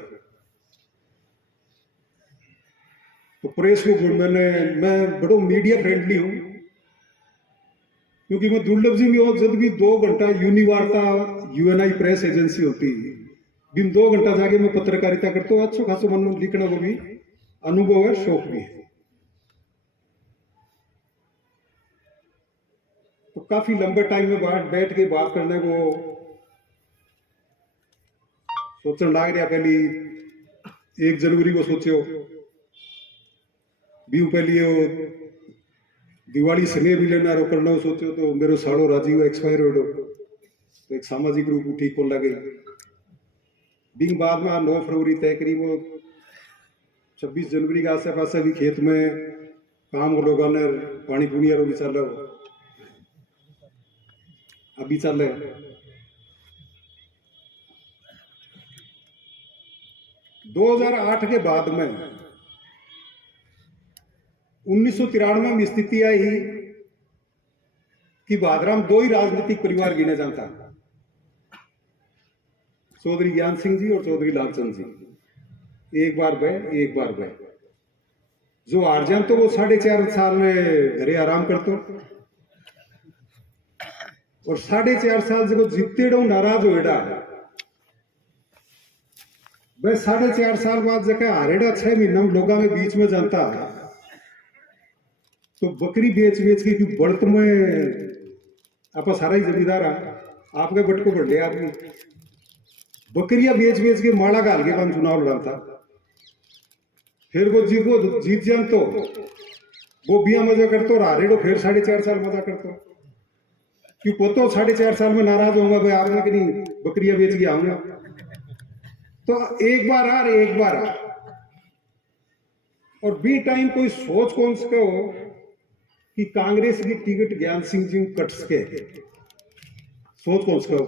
तो प्रेस को मैं बड़ो मीडिया फ्रेंडली हूं क्योंकि मैं दुर्लभ जी में हो जब भी 2 घंटा यूनिवार्ता यूएनआई प्रेस एजेंसी होती बिन 2 घंटा जाके मैं पत्रकारिता करता हूँ। अच्छो खासो मन लिखना को भी अनुभव है, शौक भी है। तो काफी लंबे टाइम में बैठ के बात करने को सोचने लग रहा। पहली 1 जनवरी को सोचो भी पहले दिवाली स्नेह मिलन करना सोचो तो मेरो साड़ो राजीव एक्सपायर हो तो एक सामाजिक रूप ठीक को लगे। बिंग बाद में 9 फरवरी तय करी वो 26 जनवरी के आसे पास भी खेत में काम को लोगों ने पानी पुनिया भी चल रहा अभी चल रहे। 2008 के बाद में 1993 में स्थिति आई कि भादरा में 2 ही राजनीतिक परिवार गिने जाता, चौधरी ज्ञान सिंह जी और चौधरी लालचंद जी। एक बार बह जो हार जान तो वो 4.5 साल में घरे आराम करते, और 4.5 साल जब जीतते डो नाराज होएडा, वह 4.5 साल बाद जगह हारेडा 6 महीना लोगों के बीच में जानता, तो बकरी बेच के कि बड़त में आप सारा ही जमींदार आपके बट को बढ़ लिया आदमी, बकरियां बेच के माड़ा गाल के काम चुनाव लड़ाता, फिर वो जीत जान तो वो बिया मजा करते और हारेडो फिर 4.5 साल मजा करते, क्यों पोतो 4.5 साल में नाराज होगा भाई आपने कि नहीं बकरियां बेच के आऊंगा। तो एक बार आ और बी टाइम कोई सोच कौन सके हो कि कांग्रेस की टिकट ज्ञान सिंह जी कट सके, सोच कौन सके हो।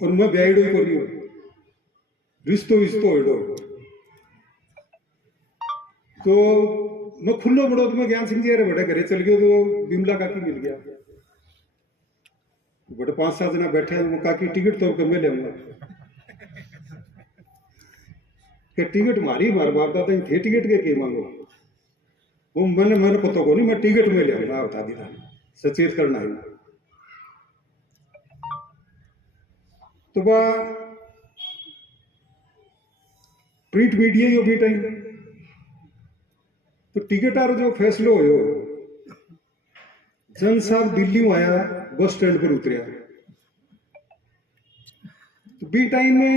और मैं ब्याइडो को नहीं हो रिश्तो हो तो मैं खुल्लो बड़ो तो मैं ज्ञान सिंह जी अरे बड़े घरे चल गयो तो बिमला काकी मिल गया, बड़े 5-7 जना बैठे हैं, काकी टिकट तो मैं लेऊंगा कि टिकट मारी मार बाप दादा थे टिकट के मांगो, वो मैंने पता को नहीं, मैं टिकट में लेऊंगा बता दी था, सचेत करना है। तो प्रिंट मीडिया ही भी टाइम तो टिकट आर जो फैसलो हो, जन साहब दिल्ली में आया, बस स्टैंड पर उतरिया, तो बी टाइम में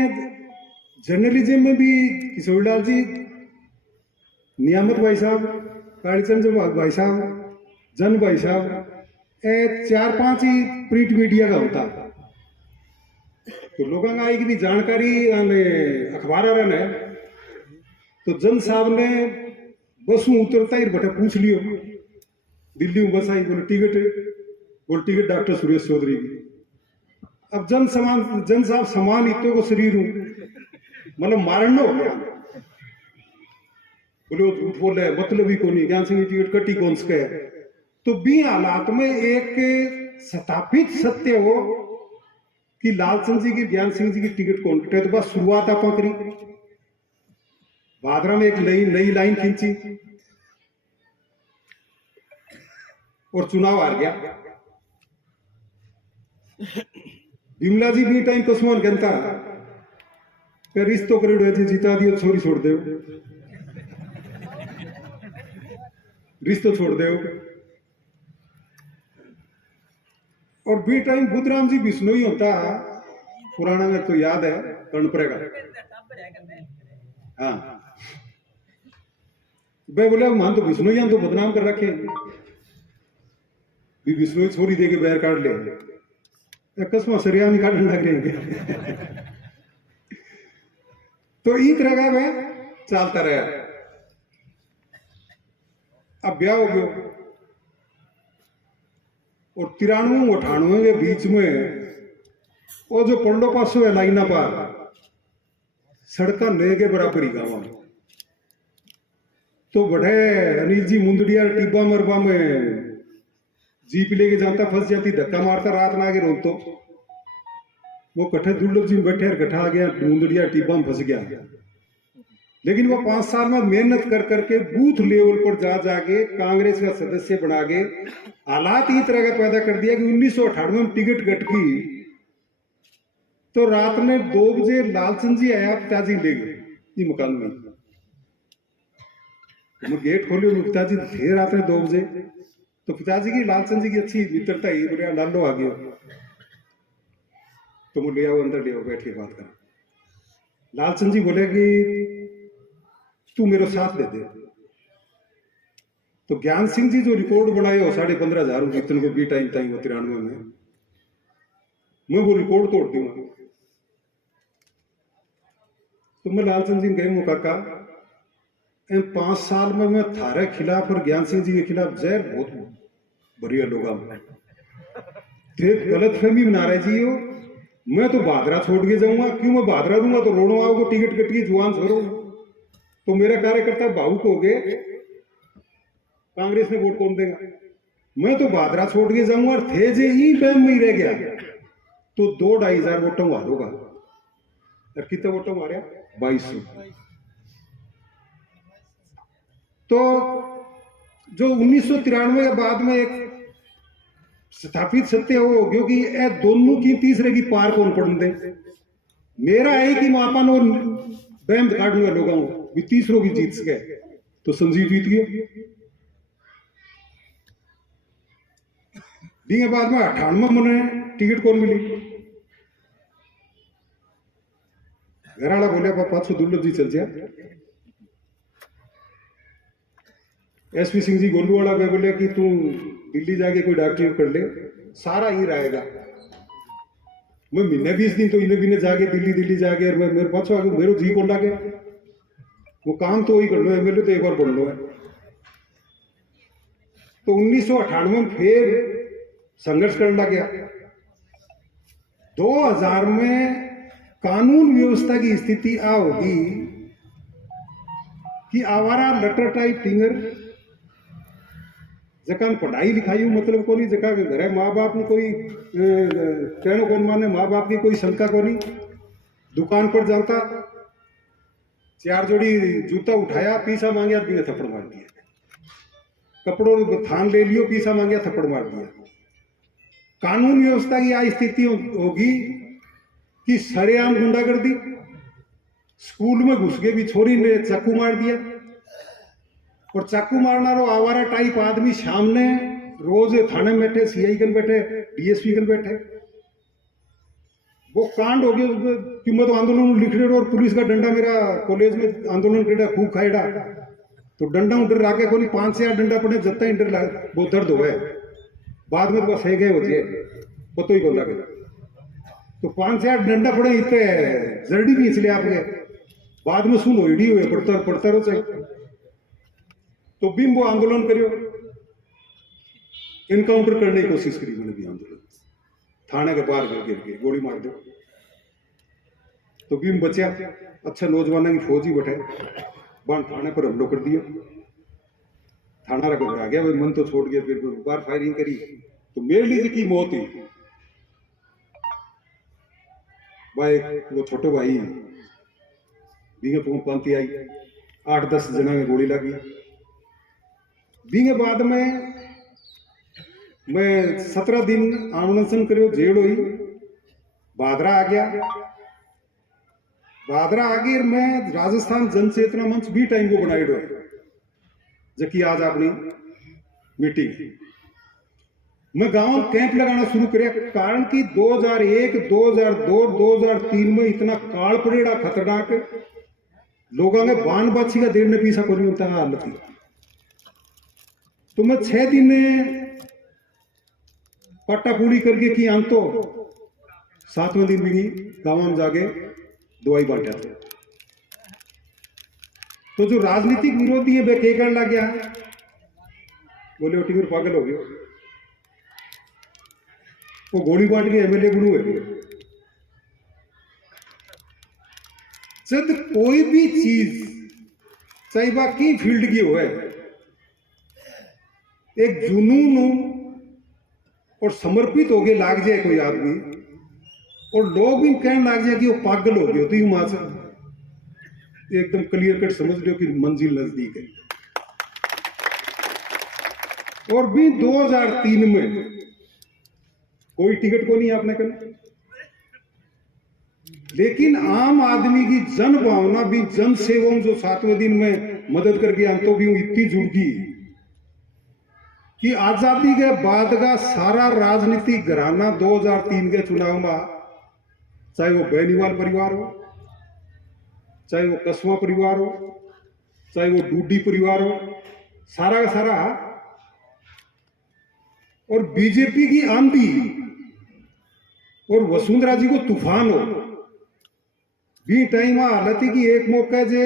जर्नलिज्म में भी किशोरलाल जी, नियामत भाई साहब, कालीचंद भाई साहब, जन भाई साहब, 4-5 ही प्रिंट मीडिया का होता, तो लोगों का आई की भी जानकारी अखबार आ रहा है, तो जन साहब ने बस में उतरता ही बटा पूछ लियो, दिल्ली में बस आई, बोले टिकट डॉक्टर सुरेश चौधरी की। अब जन साहब समान इतो को शरीर हूं, मतलब मारण हो गया, बोले वो झूठ बोले मतलब ही को नहीं, ज्ञान सिंह टिकट कटी कौन सके। तो बी हालात में एक स्थापित सत्य हो कि लालचंद जी की ज्ञान सिंह जी की टिकट कौन कटे, तो बस शुरुआत आप करी, भादरा में एक नई लाइन खींची और चुनाव हार गया। बिमला जी भी टाइम कसमान कहता रिश्तो करेडो जी जीता दियो छोरी छोड़ दो, रिश्तो छोड़ दो। और बी टाइम बुद्धराम जी बिश्नोई होता, पुराना में तो याद है कर्णपुरे का, हाँ भाई बोले मान तो बिश्नोई तो बदनाम कर रखे, भी बिश्नोई छोरी दे के बैर काट ले, कसमा सरिया निकालने लग रहे तो ई तरह का वह चलता रहा। अब ब्याह हो गया और 93-98 के बीच में वो जो पंडो पासो है लाइना पार सड़का नए के बराबर ही गाँव, तो बड़े अनिल जी मुंदड़िया टिब्बा मरबा में जीप लेके जाता, फंस जाती, धक्का मारता, रात ना आगे रोक, तो वो कट्ठे दुर्लभ जी बैठे और गठा आ गया, मुंदड़िया टिब्बा में फंस गया। लेकिन वो 5 साल में मेहनत कर करके बूथ लेवल पर जाके कांग्रेस का सदस्य बना के हालात ही तरह का पैदा कर दिया कि 1998 में टिकट कट गई, तो रात में 2 बजे लालचंद जी आया, पिताजी ले गए मकान में, मैं गेट खोले, पिताजी थे रात में 2 बजे, तो पिताजी की लालचंद जी की अच्छी मित्रता ही, बोले लालो आ गया, तो वो ले आओ अंदर, ले आओ, बैठ के बात कर। लालचंद जी बोले कि तू मेरे साथ दे दे, तो ज्ञान सिंह जी जो रिपोर्ट बनाए हो 15,500 जितने को बी टाइम टाइम 93 में, मैं वो रिपोर्ट तोड़ दूंगा। तो मैं लालचंद जी गए, काका 5 साल में मैं थारे खिलाफ और ज्ञान सिंह जी के खिलाफ जहर बहुत बढ़िया लोग गलत फहमी बना रहे जी हो, मैं तो बादरा छोड़ के जाऊंगा, क्यों मैं बादरा दूंगा तो रोनो आओगे, टिकट कट की जुआन छोड़ो, तो मेरा कार्यकर्ता भावुक हो गए कांग्रेस ने वोट कौन देगा? मैं तो भादरा छोड़ के जाऊंगा और थे जे ही बैम में ही रह गया तो 2-2.5 वोटों मारूंगा। और कितने वोटों मारे? 2200। तो जो 1993 के बाद में एक स्थापित सत्य हो गयो कि ए दोनों की तीसरे की पार कौन पड़न दे। मेरा है कि मापन और बैम काटूंगा लोगों को भी तीसरों की जीत सके। तो संजीव जीत गया। दिन बाद में 98 मने टिकट कौन मिली? घर वाला बोले पापा सो दुर्लभ जी चल जाए। एसपी सिंह जी गोलू वाला मैं बोले कि तू दिल्ली जाके कोई डॉक्टरी कर ले, सारा ही रहेगा। मैं महीने 20 दिन तो इन्हें भी जाके दिल्ली जाके और मैं मेरे पास आगे मेरे जी को लागे वो काम तो वही कर लो है, मेरे तो एक बार पढ़ लो है। तो 1998 में फिर संघर्ष करने लग गया। 2000 में कानून व्यवस्था की स्थिति आ होगी कि आवारा लटर टाइप फिंगर जका पढ़ाई लिखाई मतलब को नहीं, जका घर माँ बाप ने कोई कहनो कौन माने, माँ बाप की कोई शंका को नहीं। दुकान पर जाता 4 जोड़ी जूता उठाया, पीसा मांगया तो थप्पड़ मार दिया। कपड़ों थान ले लियो, पीसा मांगया थप्पड़ मार दिया। कानून व्यवस्था की यह स्थिति होगी कि सरेआम गुंडागर्दी, स्कूल में घुस के भी छोरी ने चाकू मार दिया। और चाकू मारना रो आवारा टाइप आदमी सामने रोज थाने में बैठे, सीआई कन बैठे, डीएसपी कन बैठे। वो कांड हो गया कि मैं तो आंदोलन लिख रहे और पुलिस का डंडा मेरा कॉलेज में आंदोलन करेगा खूब खाएड़ा तो डंडा उधर लाके कोई 5 से 8 डंडा पड़े जब तक इंटर वो दर्द हो गए। बाद में तो बस है गए होती है पतो ही बोला गया। तो 5 से 8 डंडा पड़े इतने जर्डी भी इसलिए आपके बाद में सुन होड़ी हुए पड़ता रहो चाहिए। तो भी वो आंदोलन करियो, इनकाउंटर करने की कोशिश करी मैंने भी आंदोलन, थाने के बाहर गिर के गोली मार दो। तो भी बचा अच्छा नौजवानों की फौजी बैठे बन थाने पर हमलो कर दिया। थाना रख आ गया, मन तो छोड़ गया। फिर बार फायरिंग करी तो मेरे लिए की मौत हुई। भाई वो छोटो भाई पंक्ति आई, 8-10 जना में गोली लगी। बींगे बाद में मैं 17 दिन अनशन करो, जेल हुई। भादरा आ गया। भादरा आगे मैं राजस्थान जन चेतना मंच भी टाइम को बनाई दो जबकि आज अपनी मीटिंग मैं गांव कैंप लगाना शुरू कर। कारण कि 2001, 2002, 2003 में इतना काल पड़ेड़ा खतरनाक लोगों ने बान बाछी का देर ने पीछा को नहीं होता हालत थी। तो मैं 6 दिन पट्टा पूरी करके की अंतो 7वें दिन भी गांव में जाके दवाई बांटा। तो जो राजनीतिक विरोधी है वे कहने लग गया, बोले ओटी पागल हो गया, वो गोली बांट के एमएलए बनू है। जब कोई भी चीज चाहे बाकी फील्ड की हो, एक जुनून और समर्पित हो गए लाग जाए कोई आदमी और लोग भी कहने लग जाए कि वो पागल हो गए, तो यूं मां एकदम क्लियर कट समझ लो कि मंजिल नजदीक है। और भी 2003 में कोई टिकट को नहीं आपने करना, लेकिन आम आदमी की जन भावना भी जन सेवाओं जो 7वें दिन में मदद करके अंतों भी इतनी जुड़ गई कि आजादी के बाद का सारा राजनीतिक घराना 2003 के चुनाव में, चाहे वो बेनीवाल परिवार हो, चाहे वो कस्बा परिवार हो, चाहे वो डूडी परिवार हो, सारा का सारा और बीजेपी की आंधी और वसुंधरा जी को तूफान हो भी टाइम हालत है कि एक मौका जे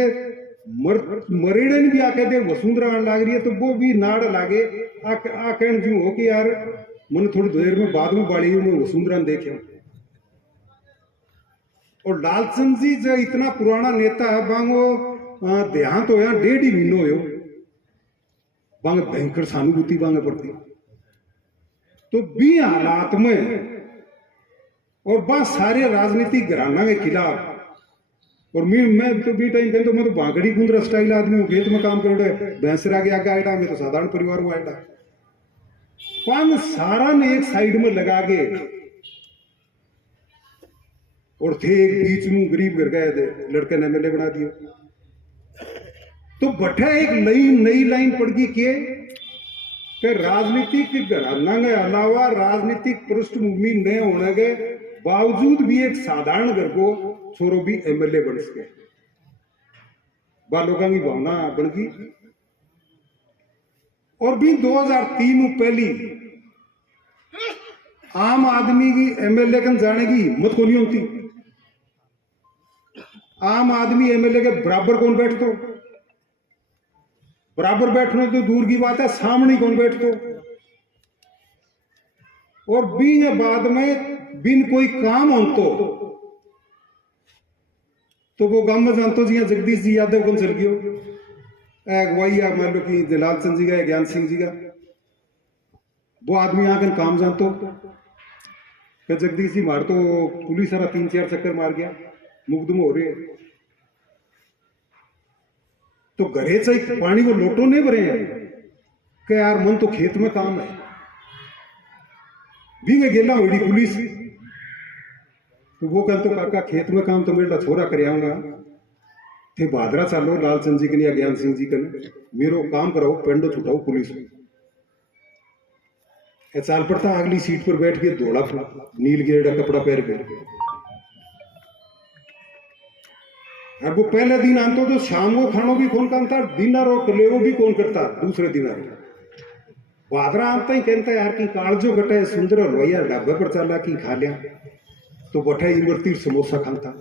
मरेड़न भी आके दे वसुंधरा आने लाग रही है तो वो भी नाड़ लागे आ कहन जो हो कि यार मैंने थोड़ी देर में बाद में बाड़ी में वसुंधरा देखे। और लालचंद जी जो इतना पुराना नेता है बांगो देहांत हो 1.5 महीनो हो बांगे भयंकर सहानुभूति बांगे पड़ती। तो बी हालात में और बा सारे राजनीतिक घराना के खिलाफ, और मैं तो बी टाइम कहते मैं तो बांगड़ी कुंदरा स्टाइल आदमी हूँ, खेत में काम कर भैंसरा के आगे आएगा, मैं तो साधारण परिवार में आएगा। पान सारा ने एक साइड में लगा के और थे एक बीच में गरीब घर गए थे, लड़के ने एमएलए बना दिया। तो बठा एक नई लाइन पड़ गई कि राजनीतिक घराना के अलावा राजनीतिक पृष्ठभूमि न होने के बावजूद भी एक साधारण घर को छोरो भी एमएलए बन सके। लोगों की भावना बन गई। और भी 2003 में पहली आम आदमी की एमएलए कन जाने की हिम्मत को नहीं होती। आम आदमी एमएलए के बराबर कौन बैठतो, बराबर बैठने तो दूर की बात है, सामने कौन बैठतो। और बिन बाद में बिन कोई काम हो तो वो गांव में जानते जी जगदीश जी यादव कौन चल गयो, अगुवाई या मान लो कि जलाल चंद जी का, ज्ञान सिंह जी का, वो आदमी यहाँ का काम जानतो कि जगदीश जी मार तो पुलिस सारा 3-4 चक्कर मार गया, मुकदम हो रहे। तो घरे से पानी को लोटो नहीं भरे हैं कि यार मन तो खेत में काम है, भी मैं गेला हुई पुलिस। तो वो कल तो काका खेत में काम तो मेरा छोरा कर आऊंगा थे भादरा चालो लालचंद जी के या ज्ञान सिंह जी के मेरो काम कराओ, पेंडो छुटाओ पुलिस में। चाल पड़ता अगली सीट पर बैठ के दौड़ा नील गेड़ा कपड़ा पहन के। और वो पहले दिन आंतो तो शाम को खानो भी कौन करता, डिनर और कलेवो भी कौन करता दूसरे दिन। भादरा आंता ही कहता यार कि कालजो कटे सुंदर हलवाइया ढाबे पर चला कि खा लिया, तो बठा इमरती समोसा खाता।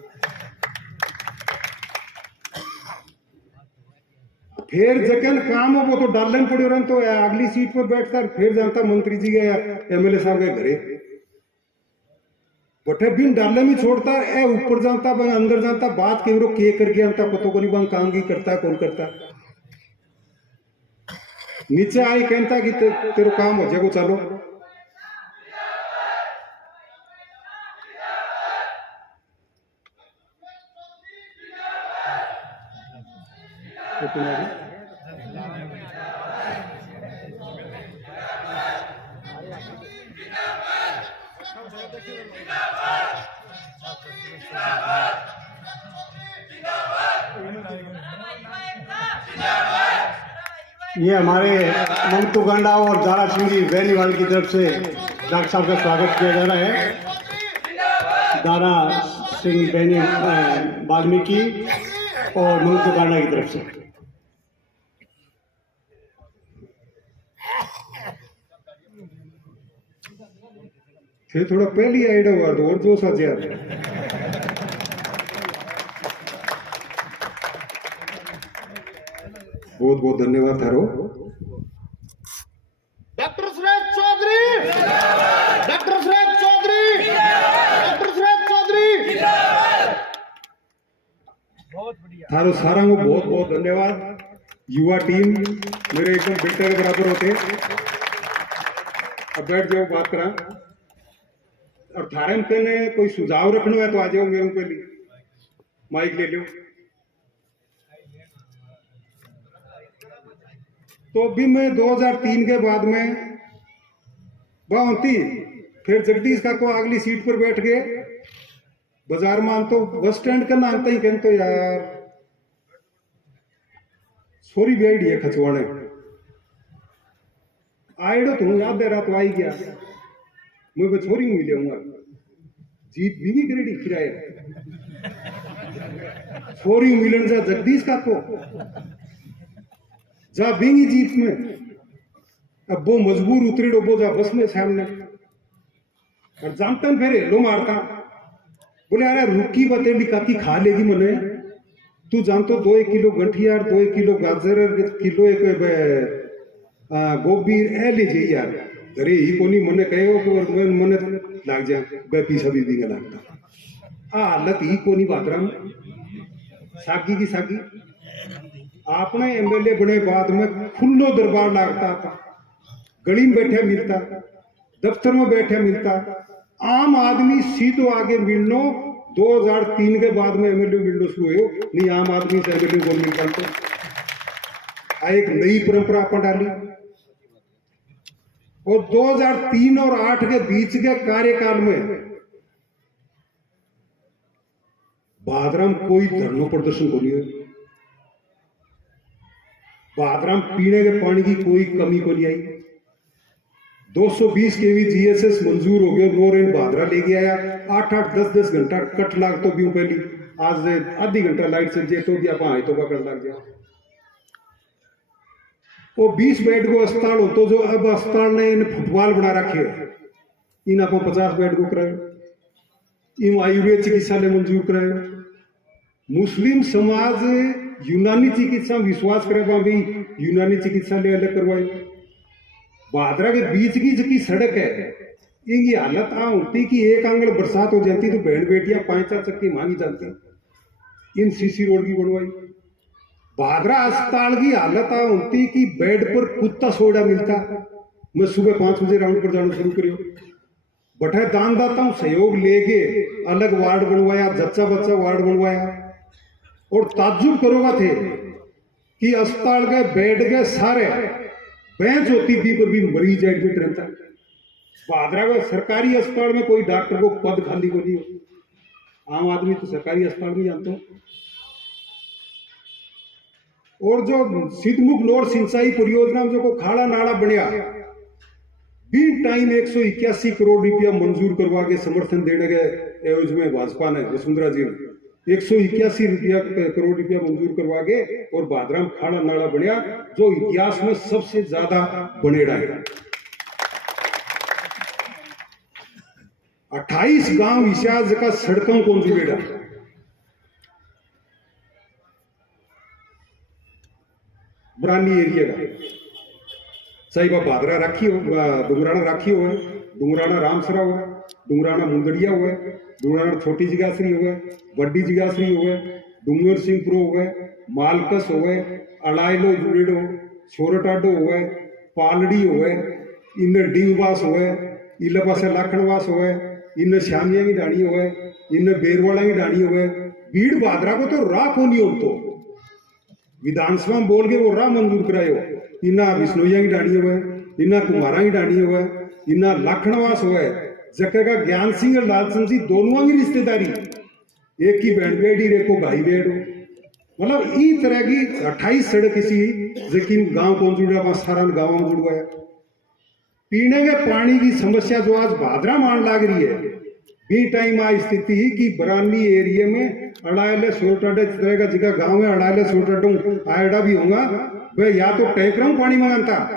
फिर जगन काम हो वो तो डालन पड़े रहा तो अगली सीट पर बैठता, फिर जानता मंत्री जी के या एमएलए साहब के घरे, बठे बिन डाले में छोड़ता है, ऊपर जानता अंदर जानता, बात के के करके आता पतो को नहीं काम की करता कौन करता। नीचे आई कहता कि तेरे काम हो जाएगा चलो। ये हमारे मंगतू गंडा और दारा सिंह बेनीवाल की तरफ से डॉक्टर साहब का स्वागत किया जा रहा है। दारा सिंह बेनी वाल्मीकि और मंगतू गंडा की तरफ से। फिर थोड़ा पहली आइडिया हुआ तो और 2,000 बहुत बहुत धन्यवाद थारो। Doctor Suresh Chaudhary, doctor Suresh Chaudhary, doctor Suresh Chaudhary. थारो सारा को बहुत बहुत धन्यवाद। युवा टीम मेरे एकदम बेटे के बराबर होते। अब बैठ जाओ बात करा। और थारे में कहने कोई सुझाव रखना है तो आ जाओ मेरे पे ली माइक ले लो। तो अभी मैं 2003 के बाद में होती, फिर जगदीश का को अगली सीट पर बैठ गए। बाजार में तो बस स्टैंड का नाम ही कहते तो यार सोरी बेड है खचवाने आएडो तो याद दे रहा तो आई गया मैं छोरी मिल जाऊंगा जीप भी करेडी किराए छोरी मिलन जा जगदीश का को जा बिंगी जीप में। अब वो मजबूर उतरे डो जा बस में सामने और जानता फिर लो मारता बोले अरे रुकी बतेली काकी खा लेगी मने तू जानतो 2 किलो गंठिया 2 किलो गाजर किलो एक गोभी ए ले जाइए यार घरे ही कोनी मने कहो कि मने लाग जा बे पीछा भी लगता हालत ही कोनी बातरा में सागी की सागी आपने एमएलए बने बाद में खुल्लो दरबार लागता था, गली में बैठे मिलता, दफ्तर में बैठे मिलता, आम आदमी सीधो आगे मिलनो 2003 के बाद में एमएलए मिलना शुरू हो, नहीं आम आदमी से एमएलए को मिल पाते। एक नई परंपरा अपन डाली और 2003 और 8 के बीच के कार्यकाल में भादराम कोई धरना प्रदर्शन को नहीं हुआ। भादराम पीने के पानी की कोई कमी को नहीं आई। 220 केवी जीएसएस मंजूर हो गया, नो रेन भादरा लेके आया। 8-8 10-10 घंटा कट लाग तो भी पहली, आज आधी घंटा लाइट से जे तो भी आप आए तो कट लग जाए। वो 20 बेड को अस्पताल हो तो जो अब अस्पताल ने इन फुटबॉल बना रखे, इन आप 50 बेड को कराए, इन आयुर्वेद चिकित्सालय मंजूर कराए। मुस्लिम समाज यूनानी चिकित्सा विश्वास करे, भी यूनानी चिकित्सालय अलग करवाए। भादरा के बीच की जो सड़क है, इनकी हालत आ होती कि एक आंगन बरसात हो जाती तो बहन बेटियां 5-4 चक्की मांगी जाती। इन सीसी रोड की बनवाई। भादरा अस्पताल की हालत आ होती कि बेड पर कुत्ता सोडा मिलता। मैं सुबह 5 बजे राउंड पर जाना शुरू करियो, बठे दानदाताओं सहयोग लेके अलग वार्ड बनवाया, जच्चा बच्चा वार्ड बनवाया। और ताज्जुब करोगा थे कि अस्पताल के बेड के सारे बेंच होती भी पर भी मरीज एडमिट रहता। भादरा का सरकारी अस्पताल में कोई डॉक्टर को पद खाली को नहीं हो। आम आदमी तो सरकारी अस्पताल में जानता हूं। और जो सिद्धमुख लोर सिंचाई परियोजना में जो को खाड़ा नाड़ा बनया, बीन टाइम 181 करोड़ रुपया मंजूर करवा के समर्थन देने के एवज में भाजपा ने, वसुंधरा जी ने 181 करोड़ रुपया मंजूर करवा के और भादरा में खाड़ा नाड़ा बनया, जो इतिहास में सबसे ज्यादा बनेड़ा है। 28 गांव इशाज का सड़कों को जुड़ेगा। बरानी एरिया का चाहे वह भादरा राखी हो, डुंगराना राखी हो, डुंगराना रामसरा हो, डुंगराना मुंदड़िया हो, डुंगराना छोटी जिगासरी हो, बड्डी जिगासरी हो, डूंगर सिंहपुर हो, मालकस हो, अड़ायलो जुड़ेडो, छोरटाडो हो, पालड़ी हो, इन डीववास हो, इल पास लाखनवास हो, इन श्यामिया की डाणी हो, इन बेरवाड़ा की डाणी हो। भीड़ भादरा को तो राह को नहीं हो, तो विधानसभा में बोल के वो राह मंजूर करायो। इना बिश्नोइया की डाणी हो, इना कुमारा की डाणी हो, इना लाखनवास हो, जगह का ज्ञान सिंह और लालचंद सिंह दोनों की रिश्तेदारी, एक की बहन बेटी एक को भाई बेट हो। मतलब इस तरह की 28 सड़क इसी जकिन गांव को जुड़ा, वहां सारा गाँव में जुड़वाया। पीने के पानी की समस्या जो आज भादरा मान लाग रही है, बी टाइम आ स्थिति कि बरानी एरिया में अड़ायले सोटाडे तरह का जगह गांव में अड़ायले सोटाडू आयडा भी होगा, वह या तो टैंकरों पानी मंगाता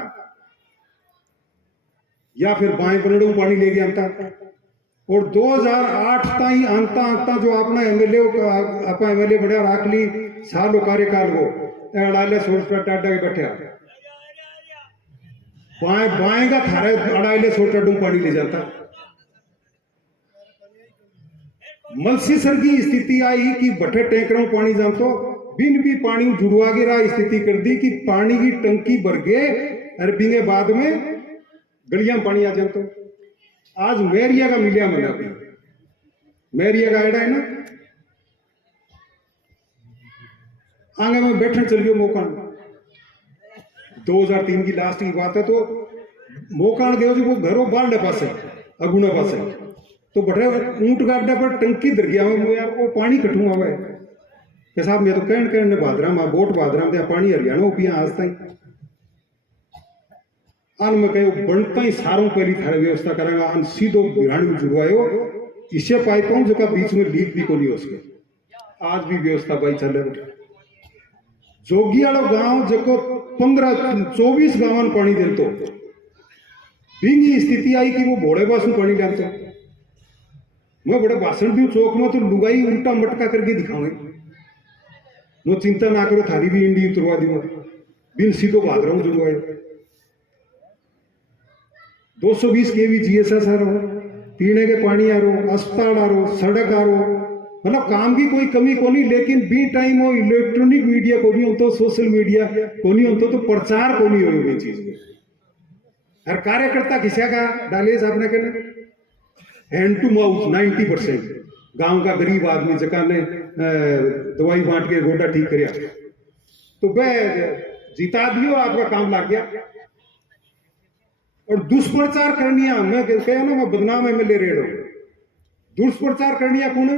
या फिर बाएं बनड़ों पानी लेके आता। और 2008 ताई आंता जो अपना एमएलए बढ़िया राख ली सालों कार्यकाल को अड़ायले सोटाडा के बैठे बाएं का थारे अड़ायले सोटाडू पानी ले जाता। मलसीसर की स्थिति आई कि बठे टैंकरों पानी जाम तो बिन भी पानी जुड़वा के रहा स्थिति कर दी कि पानी की टंकी भर गए और बिंगे बाद में गलियां पानी आ जाए। तो आज मेरिया का मिलिया मना भी मेरिया का आइडा है ना, आगे में बैठन चल गयो मौका 2003 की लास्ट की बात है। तो मौका गयो जो वो घरों बाल पास है अगुना पास है, तो बड़े ऊंट गाड्डा पर टंकी दर गया मैं यार वो पानी कटूंगा हुआ है कि साहब मैं तो कहने भादरा में बोट भादरा में पानी हरियाणा पिया आज तक अन में कहो बनता ही सारों पहली थारे व्यवस्था करेगा अन सीधो बिराण में जुड़वायो इसे पाइपों जो का बीच में लीक भी को नहीं हो सके। आज भी व्यवस्था भाई चल रहे। जोगियाड़ो गांव जो 15-24 गांव पानी दे तो बिंगी स्थिति आई कि वो भोड़े पास में पानी डालते। मैं बड़े भाषण दूं चौक में तो लुगाई उल्टा मटका करके दिखाऊंगे, नो चिंता ना करो थारी भी इंडी उतरवा दी बिन सीधो भादरा में जुड़वाए। 220 केवी जीएसएस आ रहा, पीने के पानी आ रहा, अस्पताल आ रहा, सड़क आ रहा, मतलब काम की कोई कमी को नहीं, लेकिन बी टाइम वो इलेक्ट्रॉनिक मीडिया को नहीं होता, सोशल मीडिया को नहीं होता, तो प्रचार को नहीं हो चीज में। और कार्यकर्ता किसा का डाले साहब ने कहना हैंड टू माउथ 90%। गांव का गरीब आदमी जका ने दवाई बांट के गोटा ठीक करया तो वह जिता दियो, आपका काम लग गया। और दुष्प्रचार करनिया, मैं कह ना मैं बदनाम एमएलए रेड हूं। दुष्प्रचार करनिया कौन है?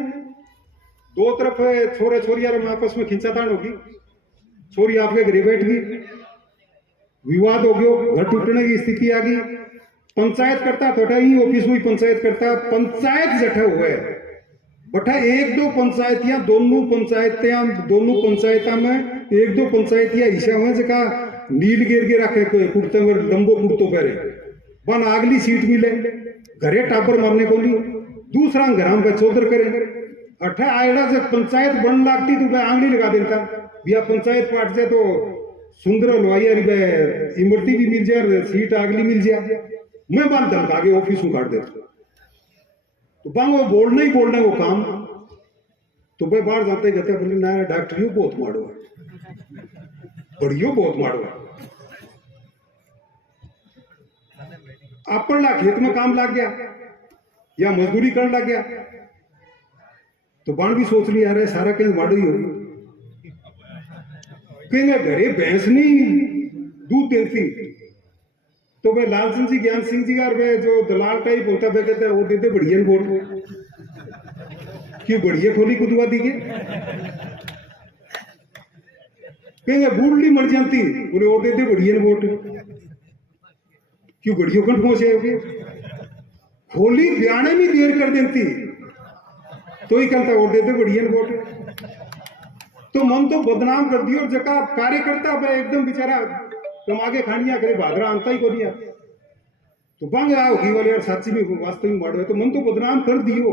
दो तरफ छोरे छोरिया में आपस में खिंचातान होगी, छोरी आपके घरे बैठ गई, विवाद हो गयो, घर टूटने की स्थिति आ गई। पंचायत करता थोड़ा ही ऑफिस में पंचायत करता, पंचायत जठा हुआ है बटा एक दो पंचायतियां, दोनों पंचायता में एक दो पंचायतियां हिस्सा हुए जका नील गिर के रखे कुर्ते में लंबो कुर्तो पहरे बन अगली सीट मिले, घरे टापर मारने को नहीं, दूसरा घर पे चौधर करे। अठा आयड़ा से पंचायत बन लगती तो वह आंगली लगा देता, या पंचायत पाट जाए तो सुंदर हलवाई इमरती भी मिल जाए, सीट अगली मिल जाए, मैं बात धमका के ऑफिस में काट देता। तो बांग वो बोलना ही बोलना वो काम। तो भाई बाहर जाते कहते बोले ना डॉक्टरियों बहुत मारो है, बढ़ियो बहुत मारो है। अपन खेत में काम लग गया या मजदूरी करने लग गया तो बाण भी सोच लिया अरे सारा कहीं माड़ो ही होगी। कहेंगे घरे भैंस नहीं दूध देती तो भाई लालचंद जी ज्ञान सिंह जी का जो दलाल टाइप होता है कहते हैं वो देते बढ़िया बोल क्यों बढ़िया खोली कुदवा दी के कहेंगे बूढ़ी मर जाती बोले और देते बढ़िया वोट क्यों बढ़िया कंठ पहुंचे खोली ब्याने में देर कर देती तो ही कहता और देते बढ़िया वोट। तो मन तो बदनाम कर दियो और जका कार्यकर्ता एकदम बेचारा कमा के खानिया करे भादरा आंता ही को दिया तो बंग होगी वाले यार साची में वास्तविक मारो है तो मन तो बदनाम कर दियो।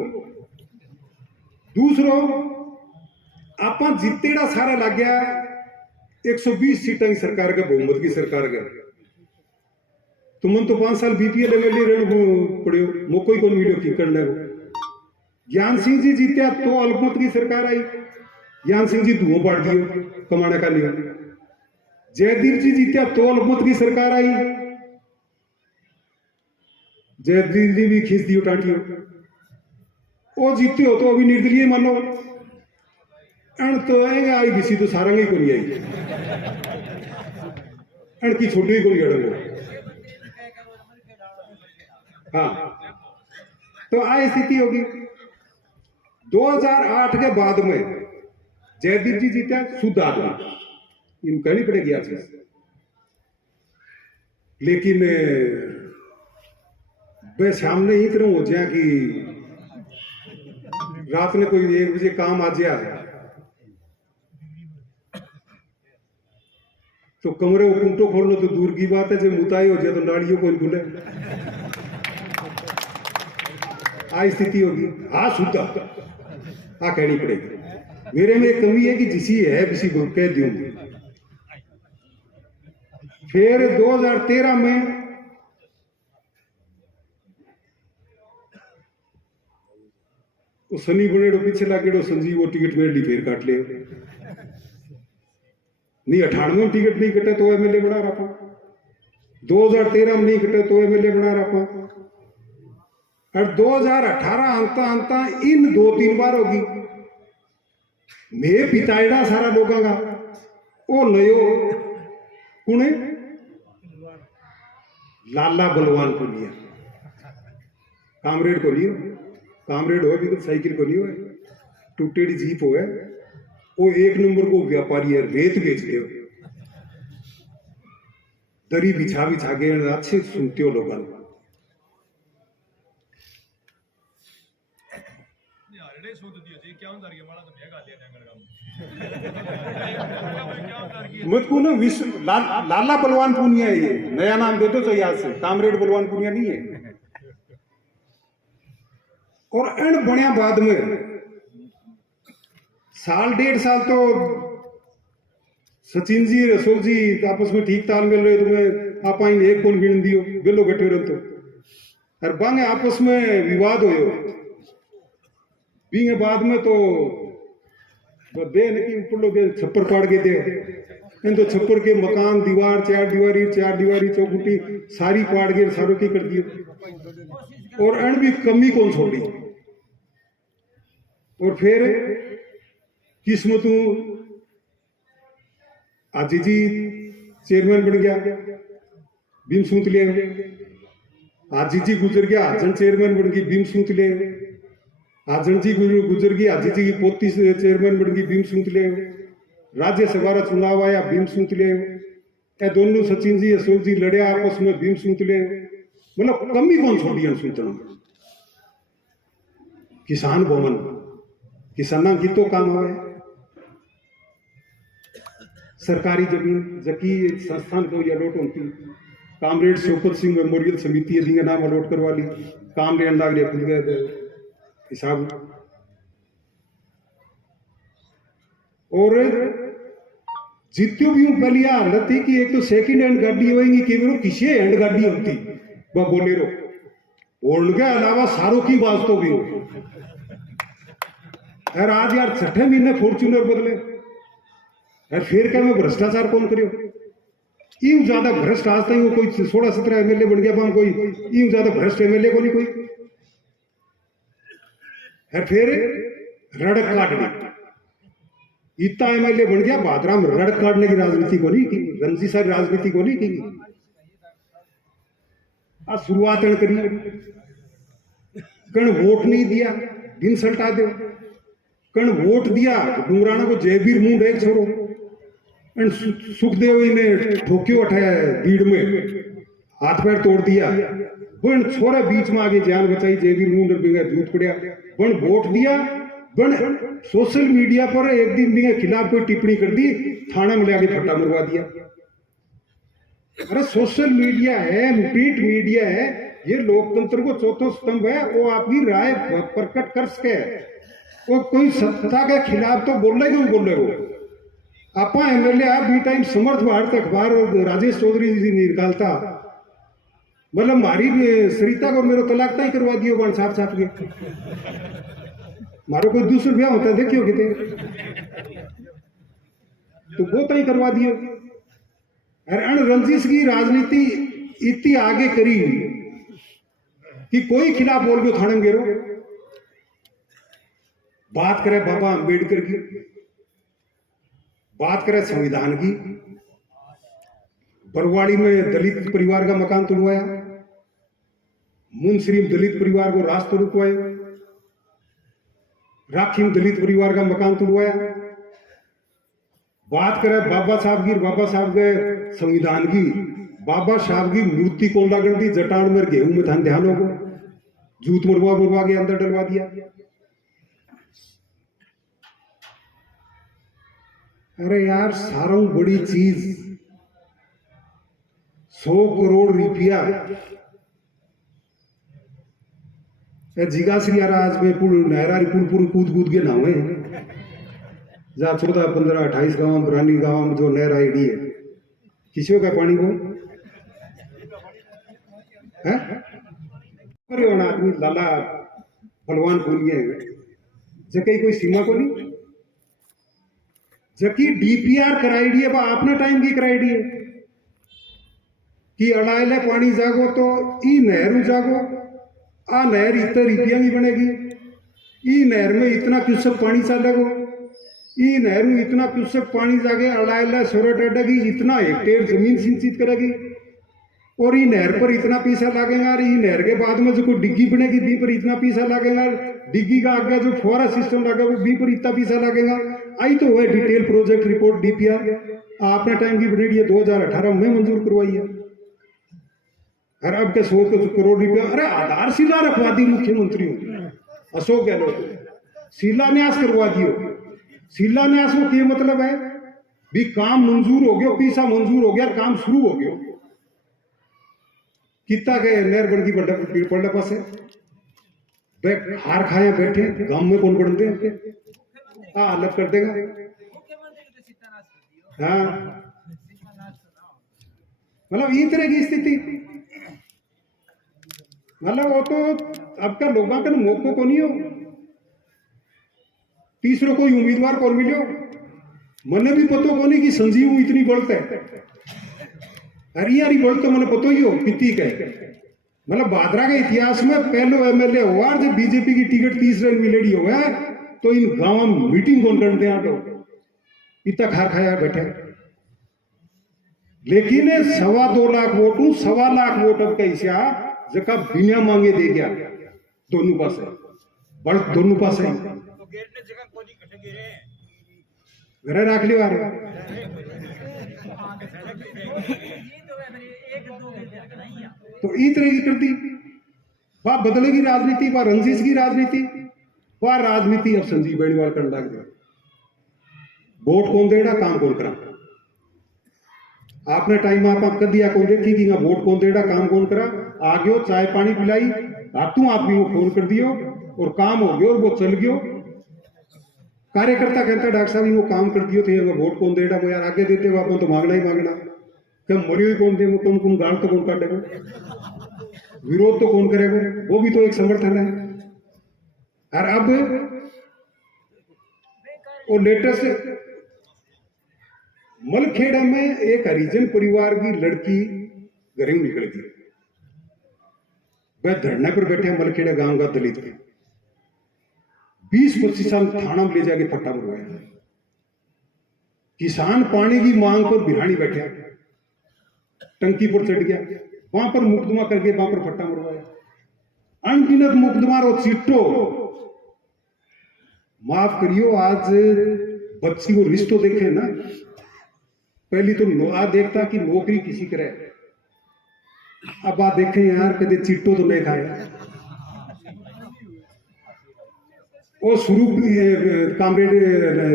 दूसरो आप जितेड़ा सारा लग गया 120 सीटा की सरकार के बहुमत की सरकार के तो मन तो 5 साल बीपीएल एमएलए रहने पड़े मौको ही कौन मिलो की करने को। ज्ञान सिंह जी जीते तो अल्पमत की सरकार आई, ज्ञान सिंह जी धुआं पाड़ दियो कमाने का लिया। जयदीप जी जीते तो अल्पमत की सरकार आई, जयदीप जी भी खींच दियो टांटियो। वो जीते हो तो अभी निर्दलीय मानो अण तो आएगा आई बीसी तो सारंगी को नहीं आई अण की छोटी को नहीं अड़ंगो। हाँ तो आ स्थिति होगी। 2008 के बाद में जयदीप जी जीते शुद्ध आदमी इन कहनी पड़ेगी आज लेकिन वे सामने ही तरह हो जाए कि रात में कोई 1 बजे काम आ जाए तो कमरे को कुंटो खोलना तो दूर की बात है, जब मुताई हो जाए तो नाड़ियों को खुले आ स्थिति होगी। हाँ शुद्ध आ कहनी पड़ेगी। मेरे में एक कमी है कि जिसी है किसी को कह दूंगी। फिर 2013 में सनी बने पीछे लागे संजीव वो टिकट मेरे लिए फिर काट ले नहीं 98 में टिकट नहीं कटे तो एमएलए बना रहा, 2013 में नहीं कटे तो एमएलए बना रहा और 2018 अंता अंता इन 2-3 बार होगी। मैं पिताड़ा सारा लोगों का वो नयो कुने लाला बलवान को लिया कामरेड को लियो कामरेड हो भी तो साइकिल को लियो टूटेड़ी जीप हो वो 1 नंबर को व्यापारी है, रेत बेच दे दरी बिछा बिछा के अच्छे सुनते हो लोगों मत को ना विश्व लाला बलवान पूनिया है, ये नया नाम दे दो तो याद से कामरेड बलवान पूनिया नहीं है। और एंड बढ़िया बाद में साल 1.5 साल तो सचिन जी रसोल जी आपस में ठीक तालमेल रहे तुम्हें आप एक कौन गिन दियो बेलो गठे रहो तो और बांगे आपस में विवाद हो बींगे बाद में तो दे कि ऊपर लोग छप्पर पाड़ के दे इन तो छप्पर के मकान दीवार चार दीवारी चौकुटी सारी पाड़ के सारों की कर दी और अण भी कमी कौन छोड़ी। और फिर किस्मत आज जी चेयरमैन बन गया भीम सूतले, आज जी गुजर गया आजन चेयरमैन बन गई भीम सूतले, आजन जी गुजर गई आज जी की पोती चेयरमैन बन गई भीम सूतले, राज्यसभा का चुनाव आया भीम सूतले, ये दोनों सचिन जी अशोक जी लड़िया आपस में भीम सूतले। मतलब कमी कौन छोड़ी है सूचना। किसान भवन किसाना की तो काम आवे, सरकारी जमीन जकी संस्थान को अलॉट होती, कामरेड शोकत सिंह मेमोरियल समिति है नाम अलॉट करवा ली, काम लेन लाग रहे खुल गए हिसाब। और जित्यो भी पहली हालत थी कि एक तो सेकंड हैंड गाड़ी होगी कि किसी हैंड गाड़ी होती वह बोलेरो और के अलावा सारों की बात तो भी हो। यार आज यार 6 महीने फॉर्च्यूनर बदले यार, फिर क्या मैं भ्रष्टाचार कौन करियो। यूं ज्यादा भ्रष्ट आज तक वो कोई 16-17 एमएलए बन गया कोई यूं ज्यादा भ्रष्ट एमएलए को नहीं कोई। यार फिर रड़क काटने इतना एमएलए बन गया भादरा में रड़क काटने की राजनीति को नहीं की, रंजी सारी राजनीति को नहीं की। आज शुरुआत करी कण वोट नहीं दिया दिन सल्टा दो, कण वोट दिया डूंगराना को जयवीर मुंड एक छोरो सुखदेव ने ठोक्यो उठाया भीड़ में हाथ पैर तोड़ दिया, बन छोरे बीच में आगे जान बचाई जयवीर मुंड बिगा जूत पड़िया, बन वोट दिया, बन सोशल मीडिया पर एक दिन बिगा खिलाफ कोई टिप्पणी कर दी, थाना में ले आगे फट्टा मरवा दिया। अरे सोशल मीडिया है, प्रिंट मीडिया है, ये लोकतंत्र को चौथा स्तंभ है, वो आपकी राय प्रकट कर सके। वो कोई सत्ता के खिलाफ तो बोल रहे हो। आप एमएलए आप बी टाइम समर्थ भारत अखबार राजेश चौधरी जी निकालता, मतलब मारी सरिता को मेरे तलाक ही करवा दियो बन साफ साफ के, मारो कोई दूसरा ब्याह होता है देखियो कितने तो वो तय करवा दियो। अरे रंजिश की राजनीति इतनी आगे करी कि कोई खिलाफ बोल गयो थाने में गिरो। बात करें बाबा अंबेडकर की, बात करें संविधान की, बरवाड़ी में दलित परिवार का मकान तोड़वाया, मुंशरी दलित परिवार को रास्ता रुकवाया, राखी में दलित परिवार का मकान तोड़वाया। बात करें बाबा साहब के संविधान की, बाबा साहब की मूर्ति कौन लागण दी जटान में गेहूं में धान ध्यान होगा, जूत मरवा के अंदर डलवा दिया। अरे यार सारों बड़ी चीज 100 करोड़ रुपया जिगा श्री आज में पुल नहरा पुल कूद के नावे जहाँ 14, 15, 28 गांव बरानी गांव में जो नहर आईडी है किसी का पानी को है आदमी लाला बलवान को नहीं है जकई कोई सीमा को नहीं, जबकि डीपीआर कराई दी है आपने टाइम की कराई दी है कि अड़ाइले पानी जागो तो ई नहर जागो, आ नहर इतना रुपया नहीं बनेगी, ई नहर में इतना क्यूसेक पानी चलेगो, ई नहर में इतना क्यूसेक पानी जागे अड़ाइले सोलह अड्डेगी, इतना हेक्टेयर जमीन सिंचित करेगी और ई नहर पर इतना पैसा लगेगा। ई नहर के बाद में जो कोई डिग्गी बनेगी बी पर इतना पैसा लगेगा, डिग्गी का आगे जो फुहारा सिस्टम लगेगा वो बी पर इतना पैसा लगेगा। आई तो वह डिटेल प्रोजेक्ट रिपोर्ट डीपीआर आपने टाइम की बनेगी है 2018 में मंजूर करवाई है। अरे अब के 100 करोड़ रुपया अरे आधारशिला रखवा दी मुख्यमंत्री अशोक गहलोत, शिलान्यास करवा दियो। शिलान्यास को क्या मतलब है भी काम मंजूर हो गया, पैसा मंजूर हो गया, काम शुरू हो गया। कितना के नहर बन की पड़ने पास है हार खाया बैठे गांव में कौन बढ़ते हैं अलग कर देगा। हाँ मतलब इस तरह की स्थिति, मतलब वो तो अब का लोगों का मौकों को नहीं हो तीसरो कोई उम्मीदवार कौन मिलो मने भी पतो को नहीं कि संजीव इतनी बढ़त है हरियारी बढ़त तो मैंने पतो ही हो कितनी का मतलब भादरा के इतिहास में पहलो एमएलए हुआ जब बीजेपी की टिकट तीसरे मिलेडी हो गया तो इन गांव में मीटिंग कौन करते हैं तो इतना खार खाया बैठे लेकिन 2.25 लाख वोट 1.25 लाख वोट अब कैसा जका बिना मांगे दे गया दोनों पास है बढ़ दोनों पास है घर रख लियो यार तो ई तरह की करती वह बदलेगी राजनीति वह रंजिश की राजनीति वह राजनीति अब संजीव बेनीवाल करने लग गया वोट कौन देगा काम कौन करा आपने टाइम आप कर दिया कौन देखी कि वोट कौन देगा काम कौन करा आ गयो चाय पानी पिलाई हाथों आदमी को फोन कर दियो और काम हो गयो और वो चल गयो कार्यकर्ता कहता डॉक्टर साहब वो काम कर दियो थे वोट कौन देगा वो यार आगे देते हो तो मांगना ही मांगना क्या मरियो ही कौन दे कम कम गाल तो कौन काटेगा विरोध तो कौन करेगा वो भी तो एक समर्थन है और अब वो लेटेस्ट मलखेड़ा में एक हरिजन परिवार की लड़की घरों निकल गई वह धरने पर बैठे मलखेड़ा गांव का दलित 20-25 साल थाना में ले जाके फट्टा मरवाया किसान पानी की मांग पर बिहानी बैठे टंकी पर चढ़ गया वहां पर मुकदमा करके वहां पर फट्टा मरवाया अनगिनत मुकदमा और चिट्टो माफ करियो आज बच्ची को रिश्तो देखे ना पहली तो आ देखता कि नौकरी किसी करे अब आप देखें यार कदे चिट्टो तो नहीं खाया वो शुरू कामरेड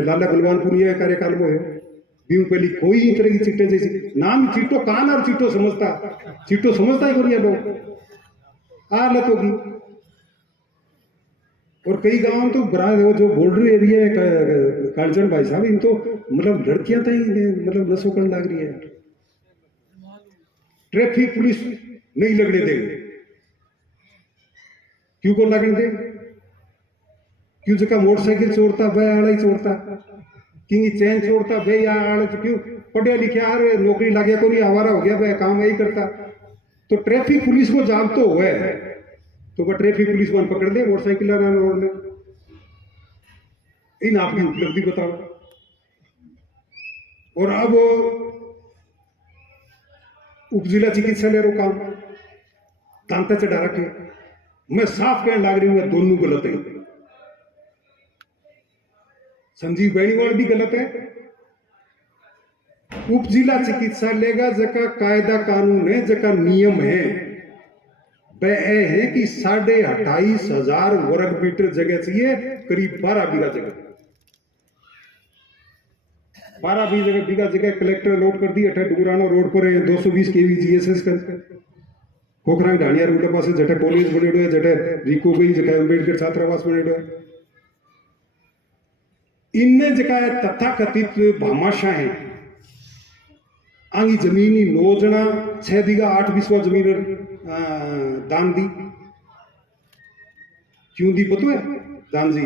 लाला बलवानपुरी कार्यकाल में है बीऊ पहली कोई इस तरह की चिट्टे जैसी नाम चिट्टो कान और चिट्टो समझता ही कोई लोग हालत होगी और कई गांव तो जो बॉर्डर एरिया है कालचरण भाई साहब इन तो मतलब लड़कियां तो मतलब नशो करने लग रही है ट्रैफिक पुलिस नहीं लगने देंगे क्यों को लगने दे क्यों जगह मोटरसाइकिल चोरता वह आड़ा ही चोरता क्योंकि चैन चोरता वह या आड़ा क्यों पढ़िया लिखा यार नौकरी लग गया कोई आवारा हो गया वह काम यही करता तो ट्रैफिक पुलिस को जान तो हुआ है तो वह ट्रैफिक पुलिस वन पकड़ दे मोटरसाइकिल रोड में इन आपकी उपलब्धि बताओ और अब उप जिला चिकित्सालय रो काम तांता चढ़ा रखे मैं साफ कहने लग रही हूं दोनों गलत है संजीव बेनीवाल भी गलत है उप जिला चिकित्सालय का जका कायदा कानून है जका नियम है वह है कि 28,500 वर्ग मीटर जगह चाहिए करीब 12 बीघा जगह 12 बीघा जगह कलेक्टर अलॉट कर दी अठे डुगराना रोड पर 220 kV GSS का खोखरा ढाणिया रोड के पास जटे कॉलेज बनेडो है जटे रिको गई जगह अंबेडकर छात्रावास बनेडो है इनने जगह तथाकथित भामाशाह है आंगी जमीनी 9 जना 6 बीघा 8 बिस्वा जमीन दान दी क्यों दी पतो है दान जी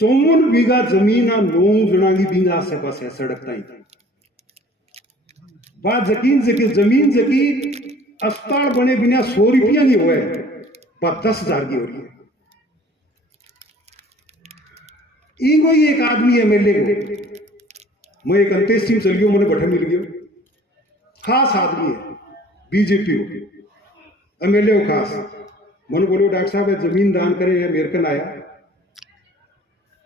54 बीघा जमीन 9 जना की बीघा आसे पास है सड़क ताई बात यकीन जकी जमीन जकी अस्पताल बने बिना 100 रुपया नहीं हुआ है बात 10,000 की हो रही है इनको ही एक आदमी एमएलए को मैं एक अंत्येष्टि चल गया मैंने बैठा मिल गया खास आदमी है बीजेपी हो एमएलए हो खास मैंने बोलो डॉक्टर साहब जमीन दान करे अमेरिकन आया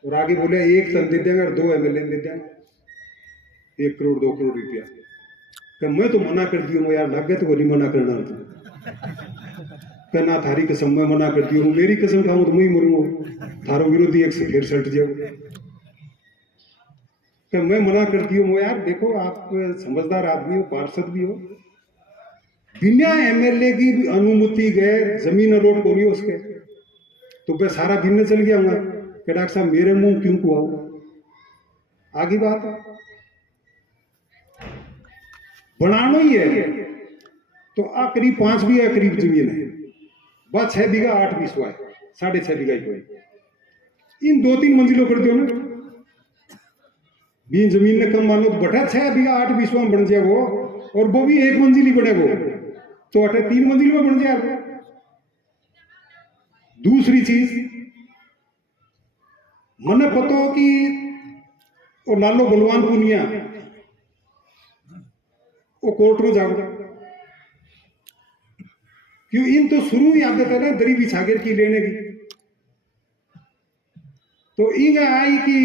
और आगे बोले 1 तन दे देंगे और 2 एमएलए दे देंगे 1 करोड़ 2 करोड़ रुपया क्या मैं तो मना कर दियो मैं यार लग गया तो बोली मना करना क्या ना थारी कसम मैं मना कर दियो मेरी कसम खाऊं तो मैं ही मरूंगा थारो विरोधी एक से फिर सट जाओ क्या मैं मना कर दियो मैं यार देखो आप समझदार आदमी हो पार्षद भी हो बिना एमएलए की अनुमति गए जमीन अलॉट को नहीं उसके तो मैं सारा भिन्न चल गया हूँ कि डॉक्टर साहब मेरे मुंह क्यों को आओ आगे बात बनाना ही है तो आ करीब 5 बीघा करीब जमीन है बस 6 बीघा 8 बिस्वा है 6.5 बीघा ही कोई इन 2-3 मंजिलों कर दो ना, भी जमीन ने कम मानो तो बटा 6 बीघा 8 बीसवा में बन जाए वो, और वो भी 1 मंजिल ही बने वो, तो 3 मंजिल में बन जाए। दूसरी चीज मने पता हो कि और लालो बलवान पुनिया वो कोर्ट में जाओ, क्यों इन तो शुरू ही आदत है ना दरी बिछाकर की लेने की, तो इन आई कि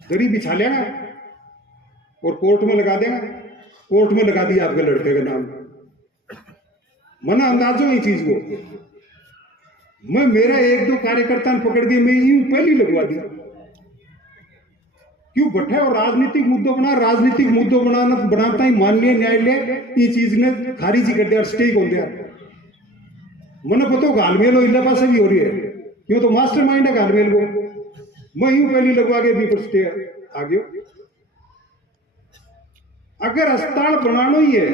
दरी बिछा लेगा और कोर्ट में लगा देगा, कोर्ट में लगा दिया आपके लड़के का नाम, मना अंदाजो ही चीज को। मैं मेरा 1-2 कार्यकर्ता ने पकड़ के मैं यूं पहली लगवा दी, क्यों बैठे और राजनीतिक मुद्दों बना, राजनीतिक मुद्दों बनाता ही माननीय न्यायालय ये चीज ने खारिज ही कर दिया, स्टे हो दिया। मैंने पता घालमेल हो इला पास भी हो रही है, क्यों तो मास्टर माइंड है घालमेल को, मैं यूं पहली लगवा के भी पर स्टे आ गया। अगर अस्पताल बनाना ही है,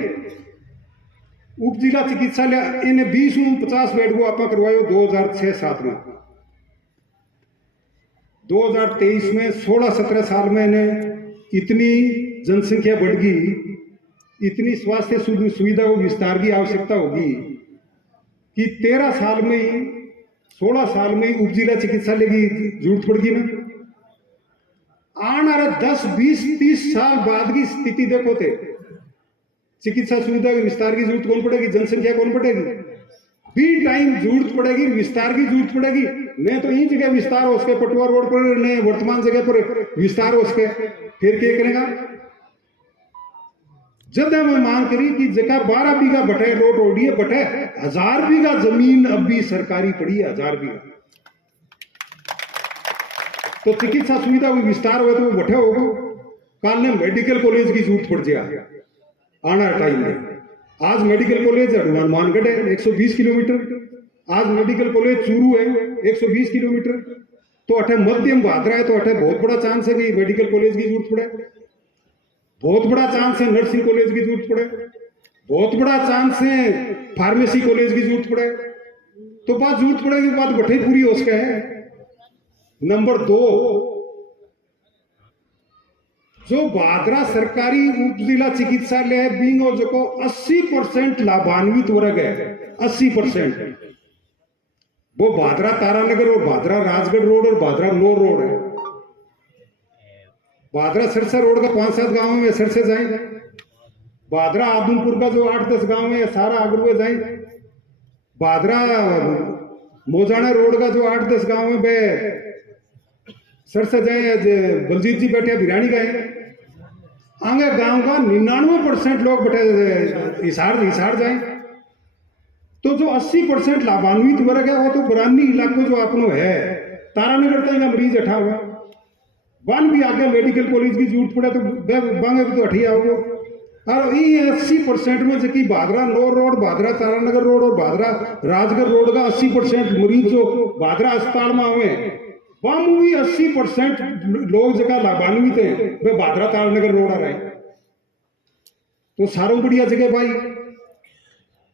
उप जिला चिकित्सालय इन्हें 20-50 बेड को आप करवायो 2006-7 में, 2023 में 16-17 साल में इन्हें इतनी जनसंख्या बढ़ गई, इतनी स्वास्थ्य सुविधा को विस्तार की आवश्यकता होगी कि 13 साल में ही 16 साल में ही उप जिला चिकित्सालय की जरूरत पड़गी ना। आने वाले 10-20-30 साल बाद की स्थिति देखो थे, चिकित्सा सुविधा के विस्तार की जरूरत कौन पड़ेगी, जनसंख्या कौन पड़ेगी, भी टाइम जरूरत पड़ेगी, विस्तार की जरूरत पड़ेगी। मैं तो इन जगह विस्तार हो सके पटवा रोड पर, ने वर्तमान जगह पर विस्तार हो सके, फिर क्या करेगा। जब मैं मांग करी कि जगह 12 बीघा बटे रोड रोडी है, बटे 1000 बीघा जमीन अभी सरकारी पड़ी है, 1000 बीघा, तो चिकित्सा सुविधा को विस्तार हुआ तो वो बटे होगा। कल ने मेडिकल कॉलेज की जरूरत पड़ जाए आना टाइम में। आज मेडिकल कॉलेज हनुमानगढ़ है 120 किलोमीटर, आज मेडिकल कॉलेज चूरू है 120 किलोमीटर, तो अठे मध्यम भादरा है, तो अठे बहुत बड़ा चांस है कि मेडिकल कॉलेज की जरूरत पड़े, बहुत बड़ा चांस है नर्सिंग कॉलेज की जरूरत पड़े, बहुत बड़ा चांस है फार्मेसी कॉलेज की जरूरत पड़े, तो बात जरूरत पड़ेगी, बात बठे पूरी हो सके है। नंबर 2, जो भादरा सरकारी उप जिला चिकित्सालय बिंगो जो को 80% लाभान्वित वर्ग है, 80%, वो भादरा तारानगर और भादरा राजगढ़ रोड और भादरा नौर रोड है। भादरा सरसा रोड का 5-7 गांव में सरसे जाएंगे, भादरा आदमपुर का जो 8-10 गांव है सारा आगुए जाएंगे, भादरा मोजाना रोड का जो 8-10 गांव है वे सरसे जाए, बलजीत जी बैठे भिरानी गए, आगे गांव का 99% लोग बैठे हिसार जाए। तो जो 80% लाभान्वित वर्ग है वो तो बरानी इलाकों जो अपनो है, तारानगर तक का मरीज अठा हुआ, वन भी आगे मेडिकल कॉलेज की जरूरत पड़े तो बांगे भी तो अठिया होगा। और ये 80% में जबकि भादरा नौर रोड, भादरा तारानगर रोड और भादरा राजगढ़ रोड का 80% मरीज जो भादरा अस्पताल में हुए, वहां भी 80% लोग जगह लाभान्वित है वे भादरा तारानगर रोड आ रहे। तो सारों बढ़िया जगह भाई,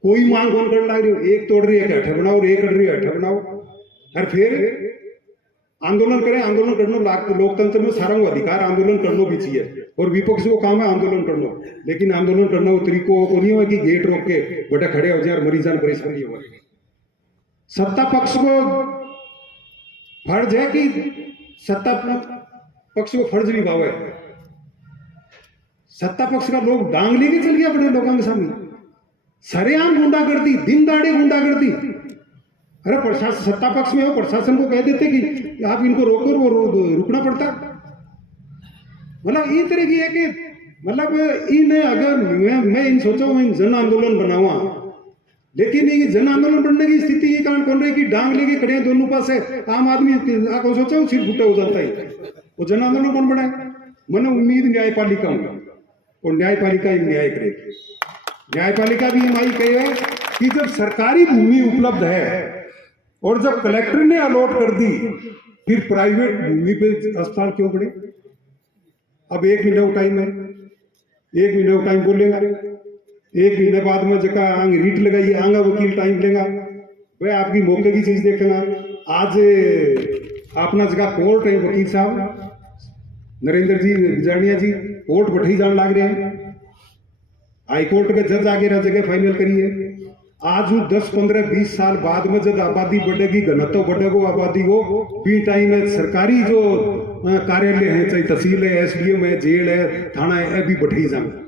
कोई मांग कौन कर ला रही हो, एक तोड़ रही है अठे बनाओ, एक कर रही है अठे बनाओ, और फिर आंदोलन करें। आंदोलन करना लोकतंत्र में सारा अधिकार, आंदोलन करना भी चाहिए और विपक्ष को काम है आंदोलन करना, लेकिन आंदोलन करना वो तरीकों को नहीं हो कि गेट रोक के बड़े खड़े हो जाए और मरीजान परेशानी हो। सत्ता पक्ष को फर्ज है कि सत्ता पक्ष को फर्ज निभावे, सत्ता पक्ष का लोग डांग लेके चल गया बड़े लोगों के सामने, सरेआम गुंडागर्दी, दिन दाड़े गुंडागर्दी। अरे प्रशासन सत्ता पक्ष में हो, प्रशासन को कह देते कि आप इनको रोको, वो रुकना पड़ता। मतलब ये तरह की है कि मतलब इन अगर मैं इन सोचा मैं जन आंदोलन बनावा, लेकिन ये जन आंदोलन बनने की स्थिति ये कारण कौन रही कि डांग लेके खड़े हैं दोनों पास है, आम आदमी आपको सोचा वो सिर फुटा हो जाता है, वो जन आंदोलन कौन बनाए। मैंने उम्मीद न्यायपालिका होगा और न्यायपालिका ही न्याय करेगी। न्यायपालिका भी हमारी कहे कि जब सरकारी भूमि उपलब्ध है और जब कलेक्टर ने अलॉट कर दी, फिर प्राइवेट भूमि पे अस्पताल क्यों बने। अब 1 महीने का टाइम है, 1 महीने का टाइम बोलेगा, 1 महीने बाद में जगह आंग रीट लगाइए, आंगा वकील टाइम लेगा, वह आपकी मौके की चीज देखेगा, आज अपना जगह कोर्ट है, वकील साहब नरेंद्र जी जानिया जी कोर्ट बैठे जान लग रहे हैं, हाई कोर्ट के जज आगे रह जगह फाइनल करिए। आज 10, 15, 20 साल बाद में जब आबादी बढ़ेगी, घनत्व बढ़ेगो आबादी को, भी टाइम में सरकारी जो कार्यालय है, चाहे तहसील है, SDM है, जेल है, थाना है, भी बढ़े जाए।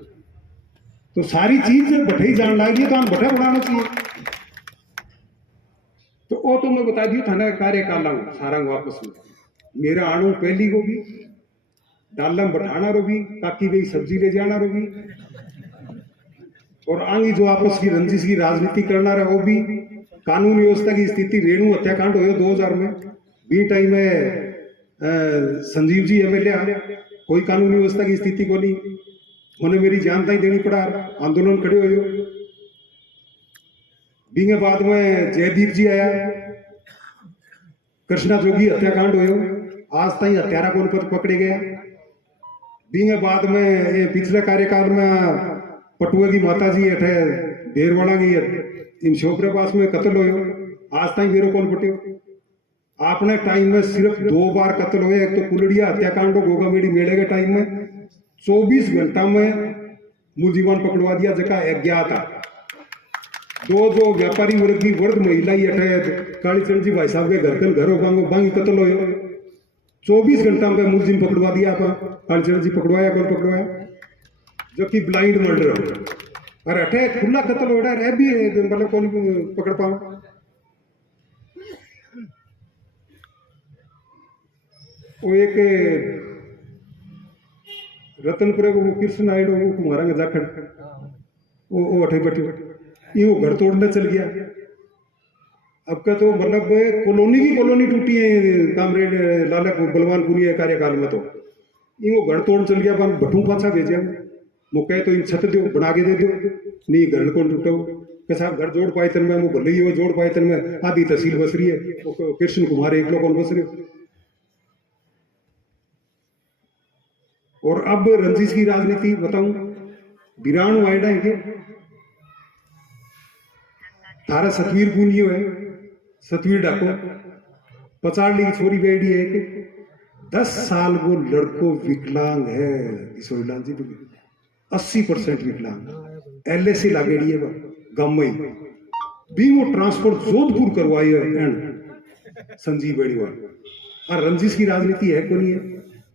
तो सारी चीज जब बढ़े जान लगी तो हम बढ़ा बढ़ाना चाहिए। तो वो तो मैं बता दी थाना कार्यकाल सारा वापस में मेरा आणु पहली को भी डालम बढ़ाना रो भी, काकी भाई सब्जी ले जाना रो भी, और आगे जो आपस की रंजिश की राजनीति करना रहा वो भी। कानून व्यवस्था की स्थिति रेणु हत्याकांड हो 2000 में, बी टाइम में संजीव जी MLA कोई कानून व्यवस्था की स्थिति को नहीं, उन्हें मेरी जानकारी देनी पड़ा, आंदोलन खड़े हो। बींगे बाद में जयदीप जी आया, कृष्णा जोगी हत्याकांड हो, आज तक हत्यारा कौन पकड़े गया। बींगे बाद में ये पिछले कार्यकाल में पटुआ की माता जी अठे देरवाड़ा की इन छोकरे पास में कत्ल हो, आज तक मेरे कौन पटे। आपने टाइम में सिर्फ 2 बार कत्ल हुए, एक तो कुलड़िया हत्याकांड हो गोगा मेड़ी मेले के टाइम में 24 घंटा में मुलजीवान पकड़वा दिया, जगह अज्ञात था। 2 जो व्यापारी वर्ग की वर्ग महिला ही अठे कालीचरण जी भाई साहब के घर होगा बांगी कत्ल हो, 24 घंटा में मुलजिम पकड़वा दिया। आप कालीचरण जी पकड़वाया, कौन पकड़वाया, जो कि ब्लाइंड मर्डर हो, और अठे खुला कत्ल हो रहा है भी, मतलब कौन पकड़ पाओ। वो एक रतनपुरे को कृष्ण नायडू कुमारा जाखड़ वो अठे बैठे वो घर तोड़ने चल गया। अब का तो मतलब कॉलोनी की कॉलोनी टूटी है कामरेड लाला बलवानपुरी कार्यकाल में, तो वो घर तोड़ चल गया, भट्टू पाछा भेजा वो कहे तो इन छत दो बना के दे दो, नहीं घर कौन टूटा के साहब घर जोड़ पाए तन में वो भले ही वो जोड़ पाए तन में आधी तहसील बस रही है, कृष्ण कुमार एक लोग कौन बस रहे। और अब रंजिश की राजनीति बताऊं, बिराणु आइडा है कि थारा सतवीर पूनियो है, सतवीर डाको 50 की छोरी बेटी है कि 10 साल वो लड़को विकलांग है, किशोरीलाल जी 80% विकलांग, LSC लागेड़ी है गाँव में भी, वो ट्रांसपोर्ट जोधपुर करवाई है संजीव बेड़ीवाल। और रंजिश की राजनीति है को नहीं है,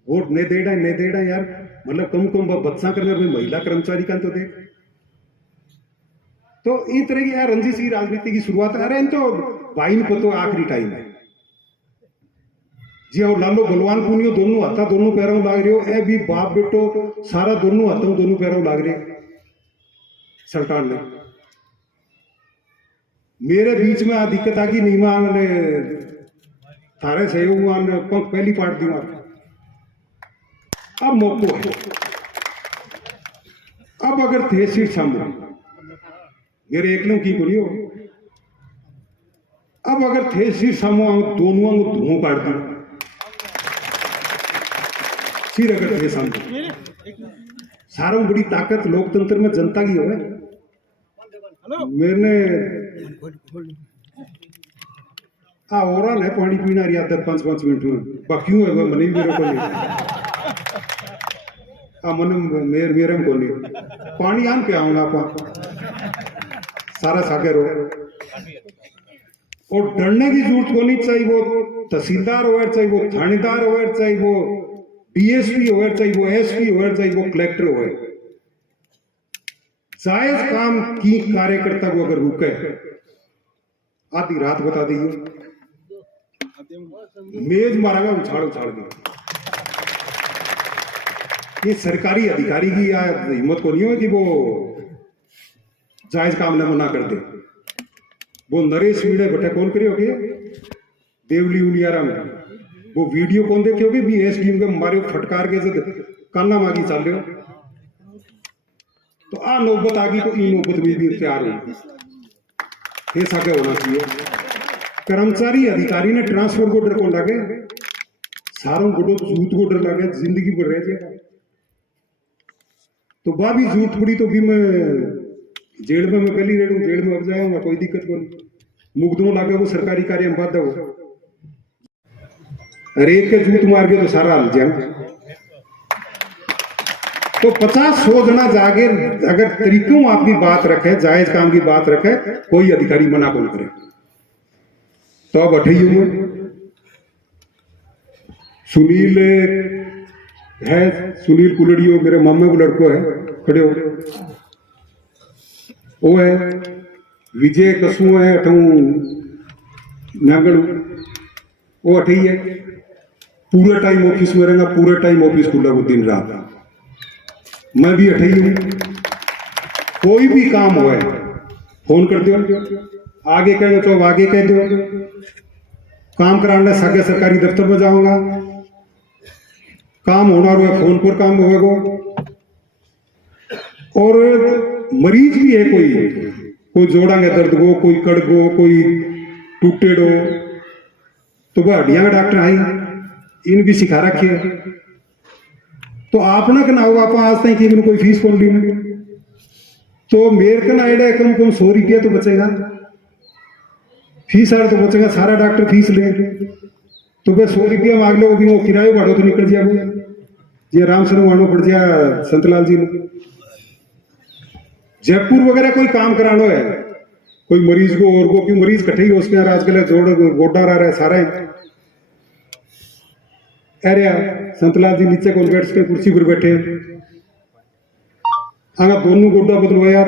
वोट नहीं देड़ा यार, मतलब कम बच्चा करना भाई महिला कर्मचारी का तो दे। तो इस तरह की यार रंजिश की राजनीति की शुरुआत, अरे इन तो भाई ने पतो आखिरी टाइम है जी। और लालो बलवान पुनियो दोनों हाथा दोनों पैरों लाग रहे हो, ए भी बाप बेटो सारा दोनों हाथों दोनों पैरों लाग रहे सरकार ने। मेरे बीच में आ दिक्कत आ गई, नीमा ने थारे सहयोग पंख पहली पार्ट दी, अब मौको है। अब अगर थे सीट सामने मेरे एकलों की को नहीं हो, अब अगर थे सीट सामो दोनों धुओं काट दी, फिर अगर थे सामने सारों बड़ी ताकत लोकतंत्र में जनता की हो। मैंने और है पानी पीना रही आदत 5-5 मिनट में, बाकी है वह मनी मेरे को नहीं मन मेरे को नहीं पानी आन पे आऊंगा आप सारा सागर हो। और डरने की जरूरत को नहीं चाहिए, वो तहसीलदार हो, चाहे वो थानेदार हो, चाहे वो DSP हो, चाहे वो SP हो, चाहे वो कलेक्टर हो। जायज काम की कार्यकर्ता को अगर रुके आधी रात बता दी मेज मारा उछाड़ के। ये सरकारी अधिकारी की या हिम्मत को नहीं हो कि वो जायज काम न मना कर दे। वो नरेश मीणे बटे कौन करे होगे देवली उलियारा में वो वीडियो कौन देखे होगे भी SDM के मारे फटकार के कान्ना मांगी चल रहे हो। तो आ नौबत आ गई तो ई नौबत भी तैयार हो, ये साके होना चाहिए। कर्मचारी अधिकारी ने ट्रांसफर को डर को लगे, सारों को जूत को डर लगे, जिंदगी बढ़ रहे थे। तो बाबी जूत पड़ी तो भी मैं जेल में मैं पहली रेड हूँ, जेल में अब जाऊंगा कोई दिक्कत को नहीं। मुकदमा लागे वो सरकारी कार्य में बाधा हो, और एक के जूत मार के तो सारा हल जाए। तो 50-100 जना जागे अगर तरीकों आपकी बात रखे, जायज काम की बात रखे, कोई अधिकारी मना कौन करे। तो अब 28 में सुनील है, सुनील कुलड़ियो मेरे मामा को लड़को है, खड़े हो वो है, विजय कसू है, नागड़ वो 28 है। पूरे टाइम ऑफिस में रहेगा, पूरे टाइम ऑफिस खुला वो दिन रात। मैं भी 28 हूं। कोई भी काम हो फोन कर दो, आगे कह तो आगे कह दो। काम कराने सागे सरकारी दफ्तर में जाऊंगा, काम होना है फोन पर काम होगा। और मरीज भी है, कोई जोड़ा में दर्द हो, कोई कड़ गो, कोई टूटे डो, तो वह हड्डियां का डॉक्टर आई, इन भी सिखा रखे। तो आपने कहना होगा आप आज तक कि कोई फीस कौन ली नहीं, तो मेरे को आइडिया कम कम 100 रुपया तो बचेगा, फीस आ तो बचेगा। सारा डॉक्टर फीस ले तो वह 100 रुपया मांग लो, वो किराए भाड़ो तो निकल जाए। वो ये राम सर वाणो पड़ जाए संतलाल जी ने। जयपुर वगैरह कोई काम कराना है, कोई मरीज को और को, क्यों मरीज इकट्ठे ही हो उसके आजकल जोड़ गोडा रहा है सारा ही। अरे संतलाल जी नीचे कौन बैठ के कुर्सी पर बैठे, अगर दोनों गोडा बदलवाया,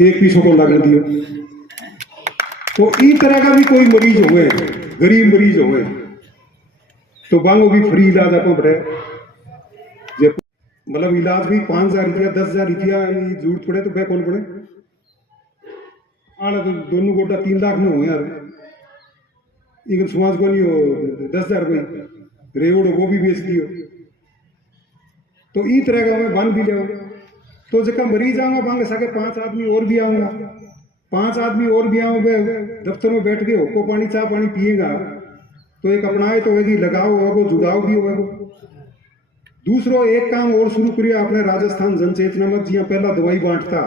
एक पीसों को लागन दियो। तो इस तरह का भी कोई मरीज हुए, गरीब मरीज हुए, तो बांगो भी फ्री इलाज आप बढ़े। मतलब इलाज भी 5,000 रुपया 10,000 रुपया जरूरत पड़े तो वह कौन पड़े। आना तो दोनों गोटा 3 लाख में हो यार, एक समाज को नहीं हो 10,000 कोई रेवड़ वो भी बेच दियो। तो इस तरह का मैं बन भी लिया। तो जब मरीज आऊंगा बांगे साके 5 आदमी और भी आऊंगा, 5 आदमी और भी आऊंगे, दफ्तर में बैठ के होको पानी चाह पानी पिएगा तो एक अपनाए तो होगी, लगाओ होगा, जुड़ाव भी होगा। दूसरो एक काम और शुरू करिए आपने, राजस्थान जनचेतना में जिया पहला दवाई बांटता,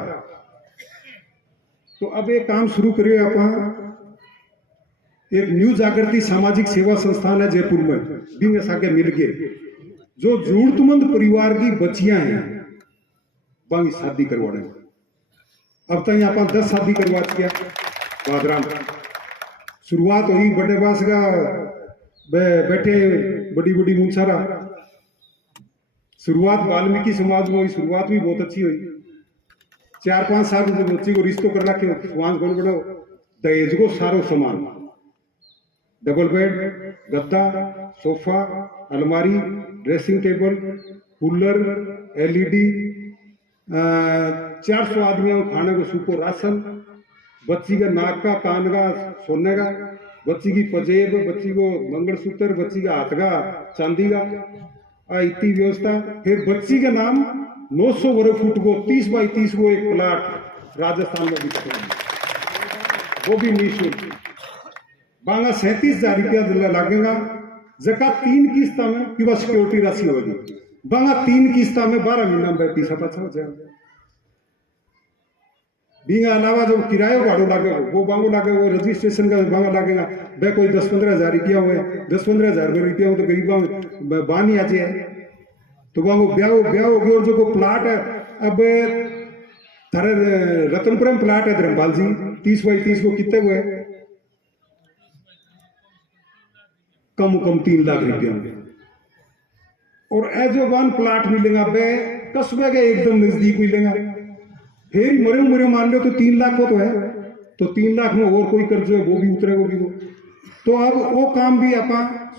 तो अब एक काम शुरू करिए आप। एक न्यू जागृति सामाजिक सेवा संस्थान है जयपुर में, बिंग साके मिल के जो जरूरतमंद परिवार की बच्चियां हैं बांगी शादी करवाने। अब तक यहाँ 10 शादी करवा चुका बादराम। शुरुआत हुई बड़े बास का बैठे बड़ी बड़ी मुंसारा, शुरुआत वाल्मीकि समाज में हुई, शुरुआत भी बहुत अच्छी हुई। 4-5 साल जो बच्ची को रिश्तों कर रखे समाज कौन बनो, दहेज को सारो सामान, डबल बेड, गद्दा, सोफा, अलमारी, ड्रेसिंग टेबल, कूलर, LED, 400 आदमियों को खाने को सूखो राशन, बच्ची का नाक का कान का सोने का, बच्ची की पजेब, बच्ची को मंगलसूत्र, बच्ची का हाथ का चांदी का, इतनी व्यवस्था। फिर बच्ची का नाम 900 वर्ग फुट को 30 बाई 30 को एक प्लाट राजस्थान में बिकते हैं, वो भी निःशुल्क। बांगा 37,000 रुपया लगेगा। जका 3 किस्ता में कि सिक्योरिटी राशि होगी, बांगा 3 किस्ता में 12 महीना में पैसा पाछा हो जाएगा। बींगा अलावा जो किराया भाड़ो लागे वो बांगो लागे, वो रजिस्ट्रेशन का बांगा लगेगा। वह कोई 10-15 हज़ार रुपया हुए, 10-15 हज़ार रुपया हो तो गरीब बानी आ जाए तो बांगो ब्याह हो गया। और जो को प्लाट है, अब थारे रतनपुरम प्लाट है धर्मपाल जी 30 बाई 30 को कितने हुए, कम 3 लाख रुपया में। और एजो वन प्लाट मिलेगा वह कस्बे के एकदम नजदीक मिलेगा। फिर मरे मान लो तो 3 लाख को तो है, तो 3 लाख में और कोई कर्ज है वो भी उतरेगा भी वो। तो अब वो काम भी आप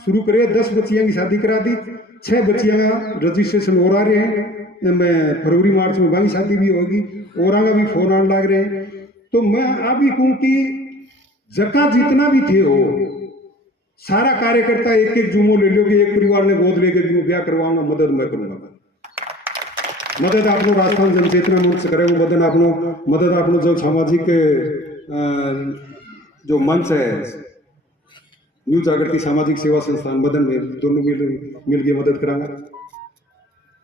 शुरू करें। 10 बच्चियां की शादी करा दी, 6 बच्चियां का रजिस्ट्रेशन और आ रहे हैं। मैं फरवरी मार्च में बाकी शादी भी होगी और आगे भी फोन आने लग रहे हैं। तो मैं अभी कहूँ कि जका जितना भी थे हो सारा कार्यकर्ता एक जुमो ले लो कि एक परिवार ने गोद लेकर जुमो ब्याह करवाऊंगा, मदद मैं करूंगा। मदद आपनो राजस्थान जनचेतना मंच करे, वो मदद आपनो जो सामाजिक जो मंच है न्यू जागृति सामाजिक सेवा संस्थान मदन में दोनों मिल के मदद करांगा।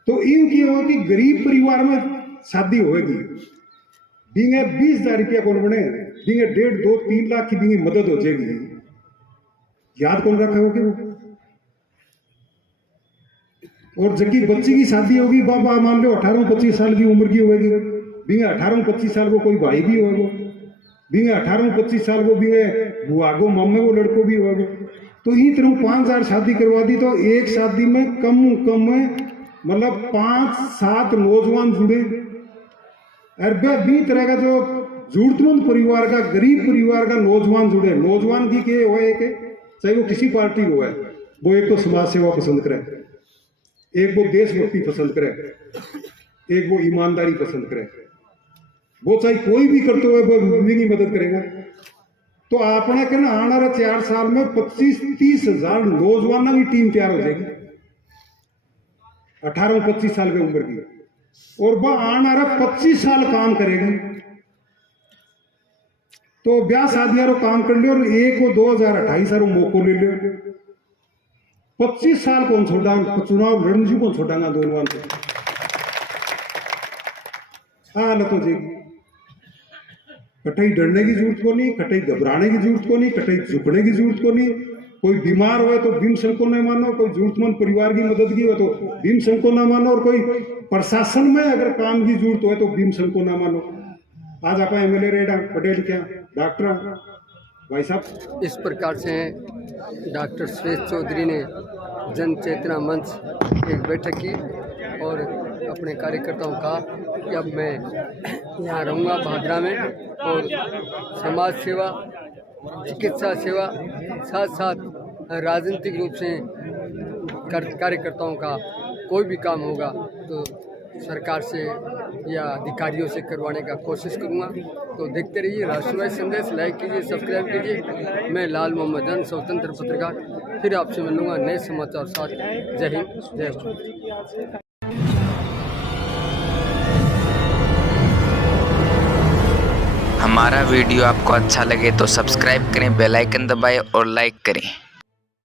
तो इनकी हो कि गरीब परिवार में शादी होगी, बिंगे 20,000 रुपया कौन बने, बिंगे 1.5-2-3 लाख की बिंगे मदद हो जाएगी। याद कौन रखा होगी वो और जबकि बच्ची की शादी होगी, बाबा मान लो 18-25 साल की उम्र की होगी, बिंगे 18-25 साल को कोई भाई भी होगा, बिंगे 18-25 साल को बिंगे बुआ को मम्मी को लड़को भी होगा। तो ही तरह 5,000 शादी करवा दी तो एक शादी में कम मतलब 5-7 नौजवान जुड़े। अरबे 20 तरह का जो जरूरतमंद परिवार का, गरीब परिवार का नौजवान जुड़े। नौजवान की के हो एक, चाहे वो किसी पार्टी को है, वो एक तो समाज सेवा पसंद करे, एक वो देशभक्ति पसंद करे, एक वो ईमानदारी पसंद करे। वो चाहे कोई भी करते हुए वो की मदद करेगा। तो आपने कहना आने वाले 4 साल में 25-30 हजार नौजवानों की टीम तैयार हो जाएगी 18-25 साल की उम्र की, और वह आने वाला 25 साल काम करेगी। तो ब्याह शादियां काम कर लियो और एक को 2028 साल मौको ले लियो। 25 साल कौन छोड़ा, चुनाव लड़ने जी कौन छोड़ागा दोनों से। हालत हो जाएगी। कटई डरने की जरूरत को नहीं, कटई घबराने की जरूरत को नहीं, कटई झुकने की जरूरत को नहीं। कोई बीमार हुए तो भीम संघ को न मानो, कोई जरूरतमंद परिवार की मदद की हो तो भीम संघ को न मानो, और कोई प्रशासन में अगर काम की जरूरत हो तो भीम संघ को न मानो। आज आप MLA रेडा पटेल क्या डॉक्टर भाई साहब। इस प्रकार से डॉक्टर सुरेश चौधरी ने जन चेतना मंच एक बैठक की और अपने कार्यकर्ताओं का कि अब मैं यहाँ रहूँगा भादरा में, और समाज सेवा, चिकित्सा सेवा, साथ साथ राजनीतिक रूप से कार्यकर्ताओं का कोई भी काम होगा तो सरकार से या अधिकारियों से करवाने का कोशिश करूँगा। तो देखते रहिए राष्ट्रवादी संदेश, लाइक कीजिए, सब्सक्राइब कीजिए। मैं लाल मोहम्मद जन, स्वतंत्र पत्रकार, फिर आपसे मिलूँगा नए समाचार साथ। जय हिंद, जय भारत। हमारा वीडियो आपको अच्छा लगे तो सब्सक्राइब करें, बेल आइकन दबाएं और लाइक करें।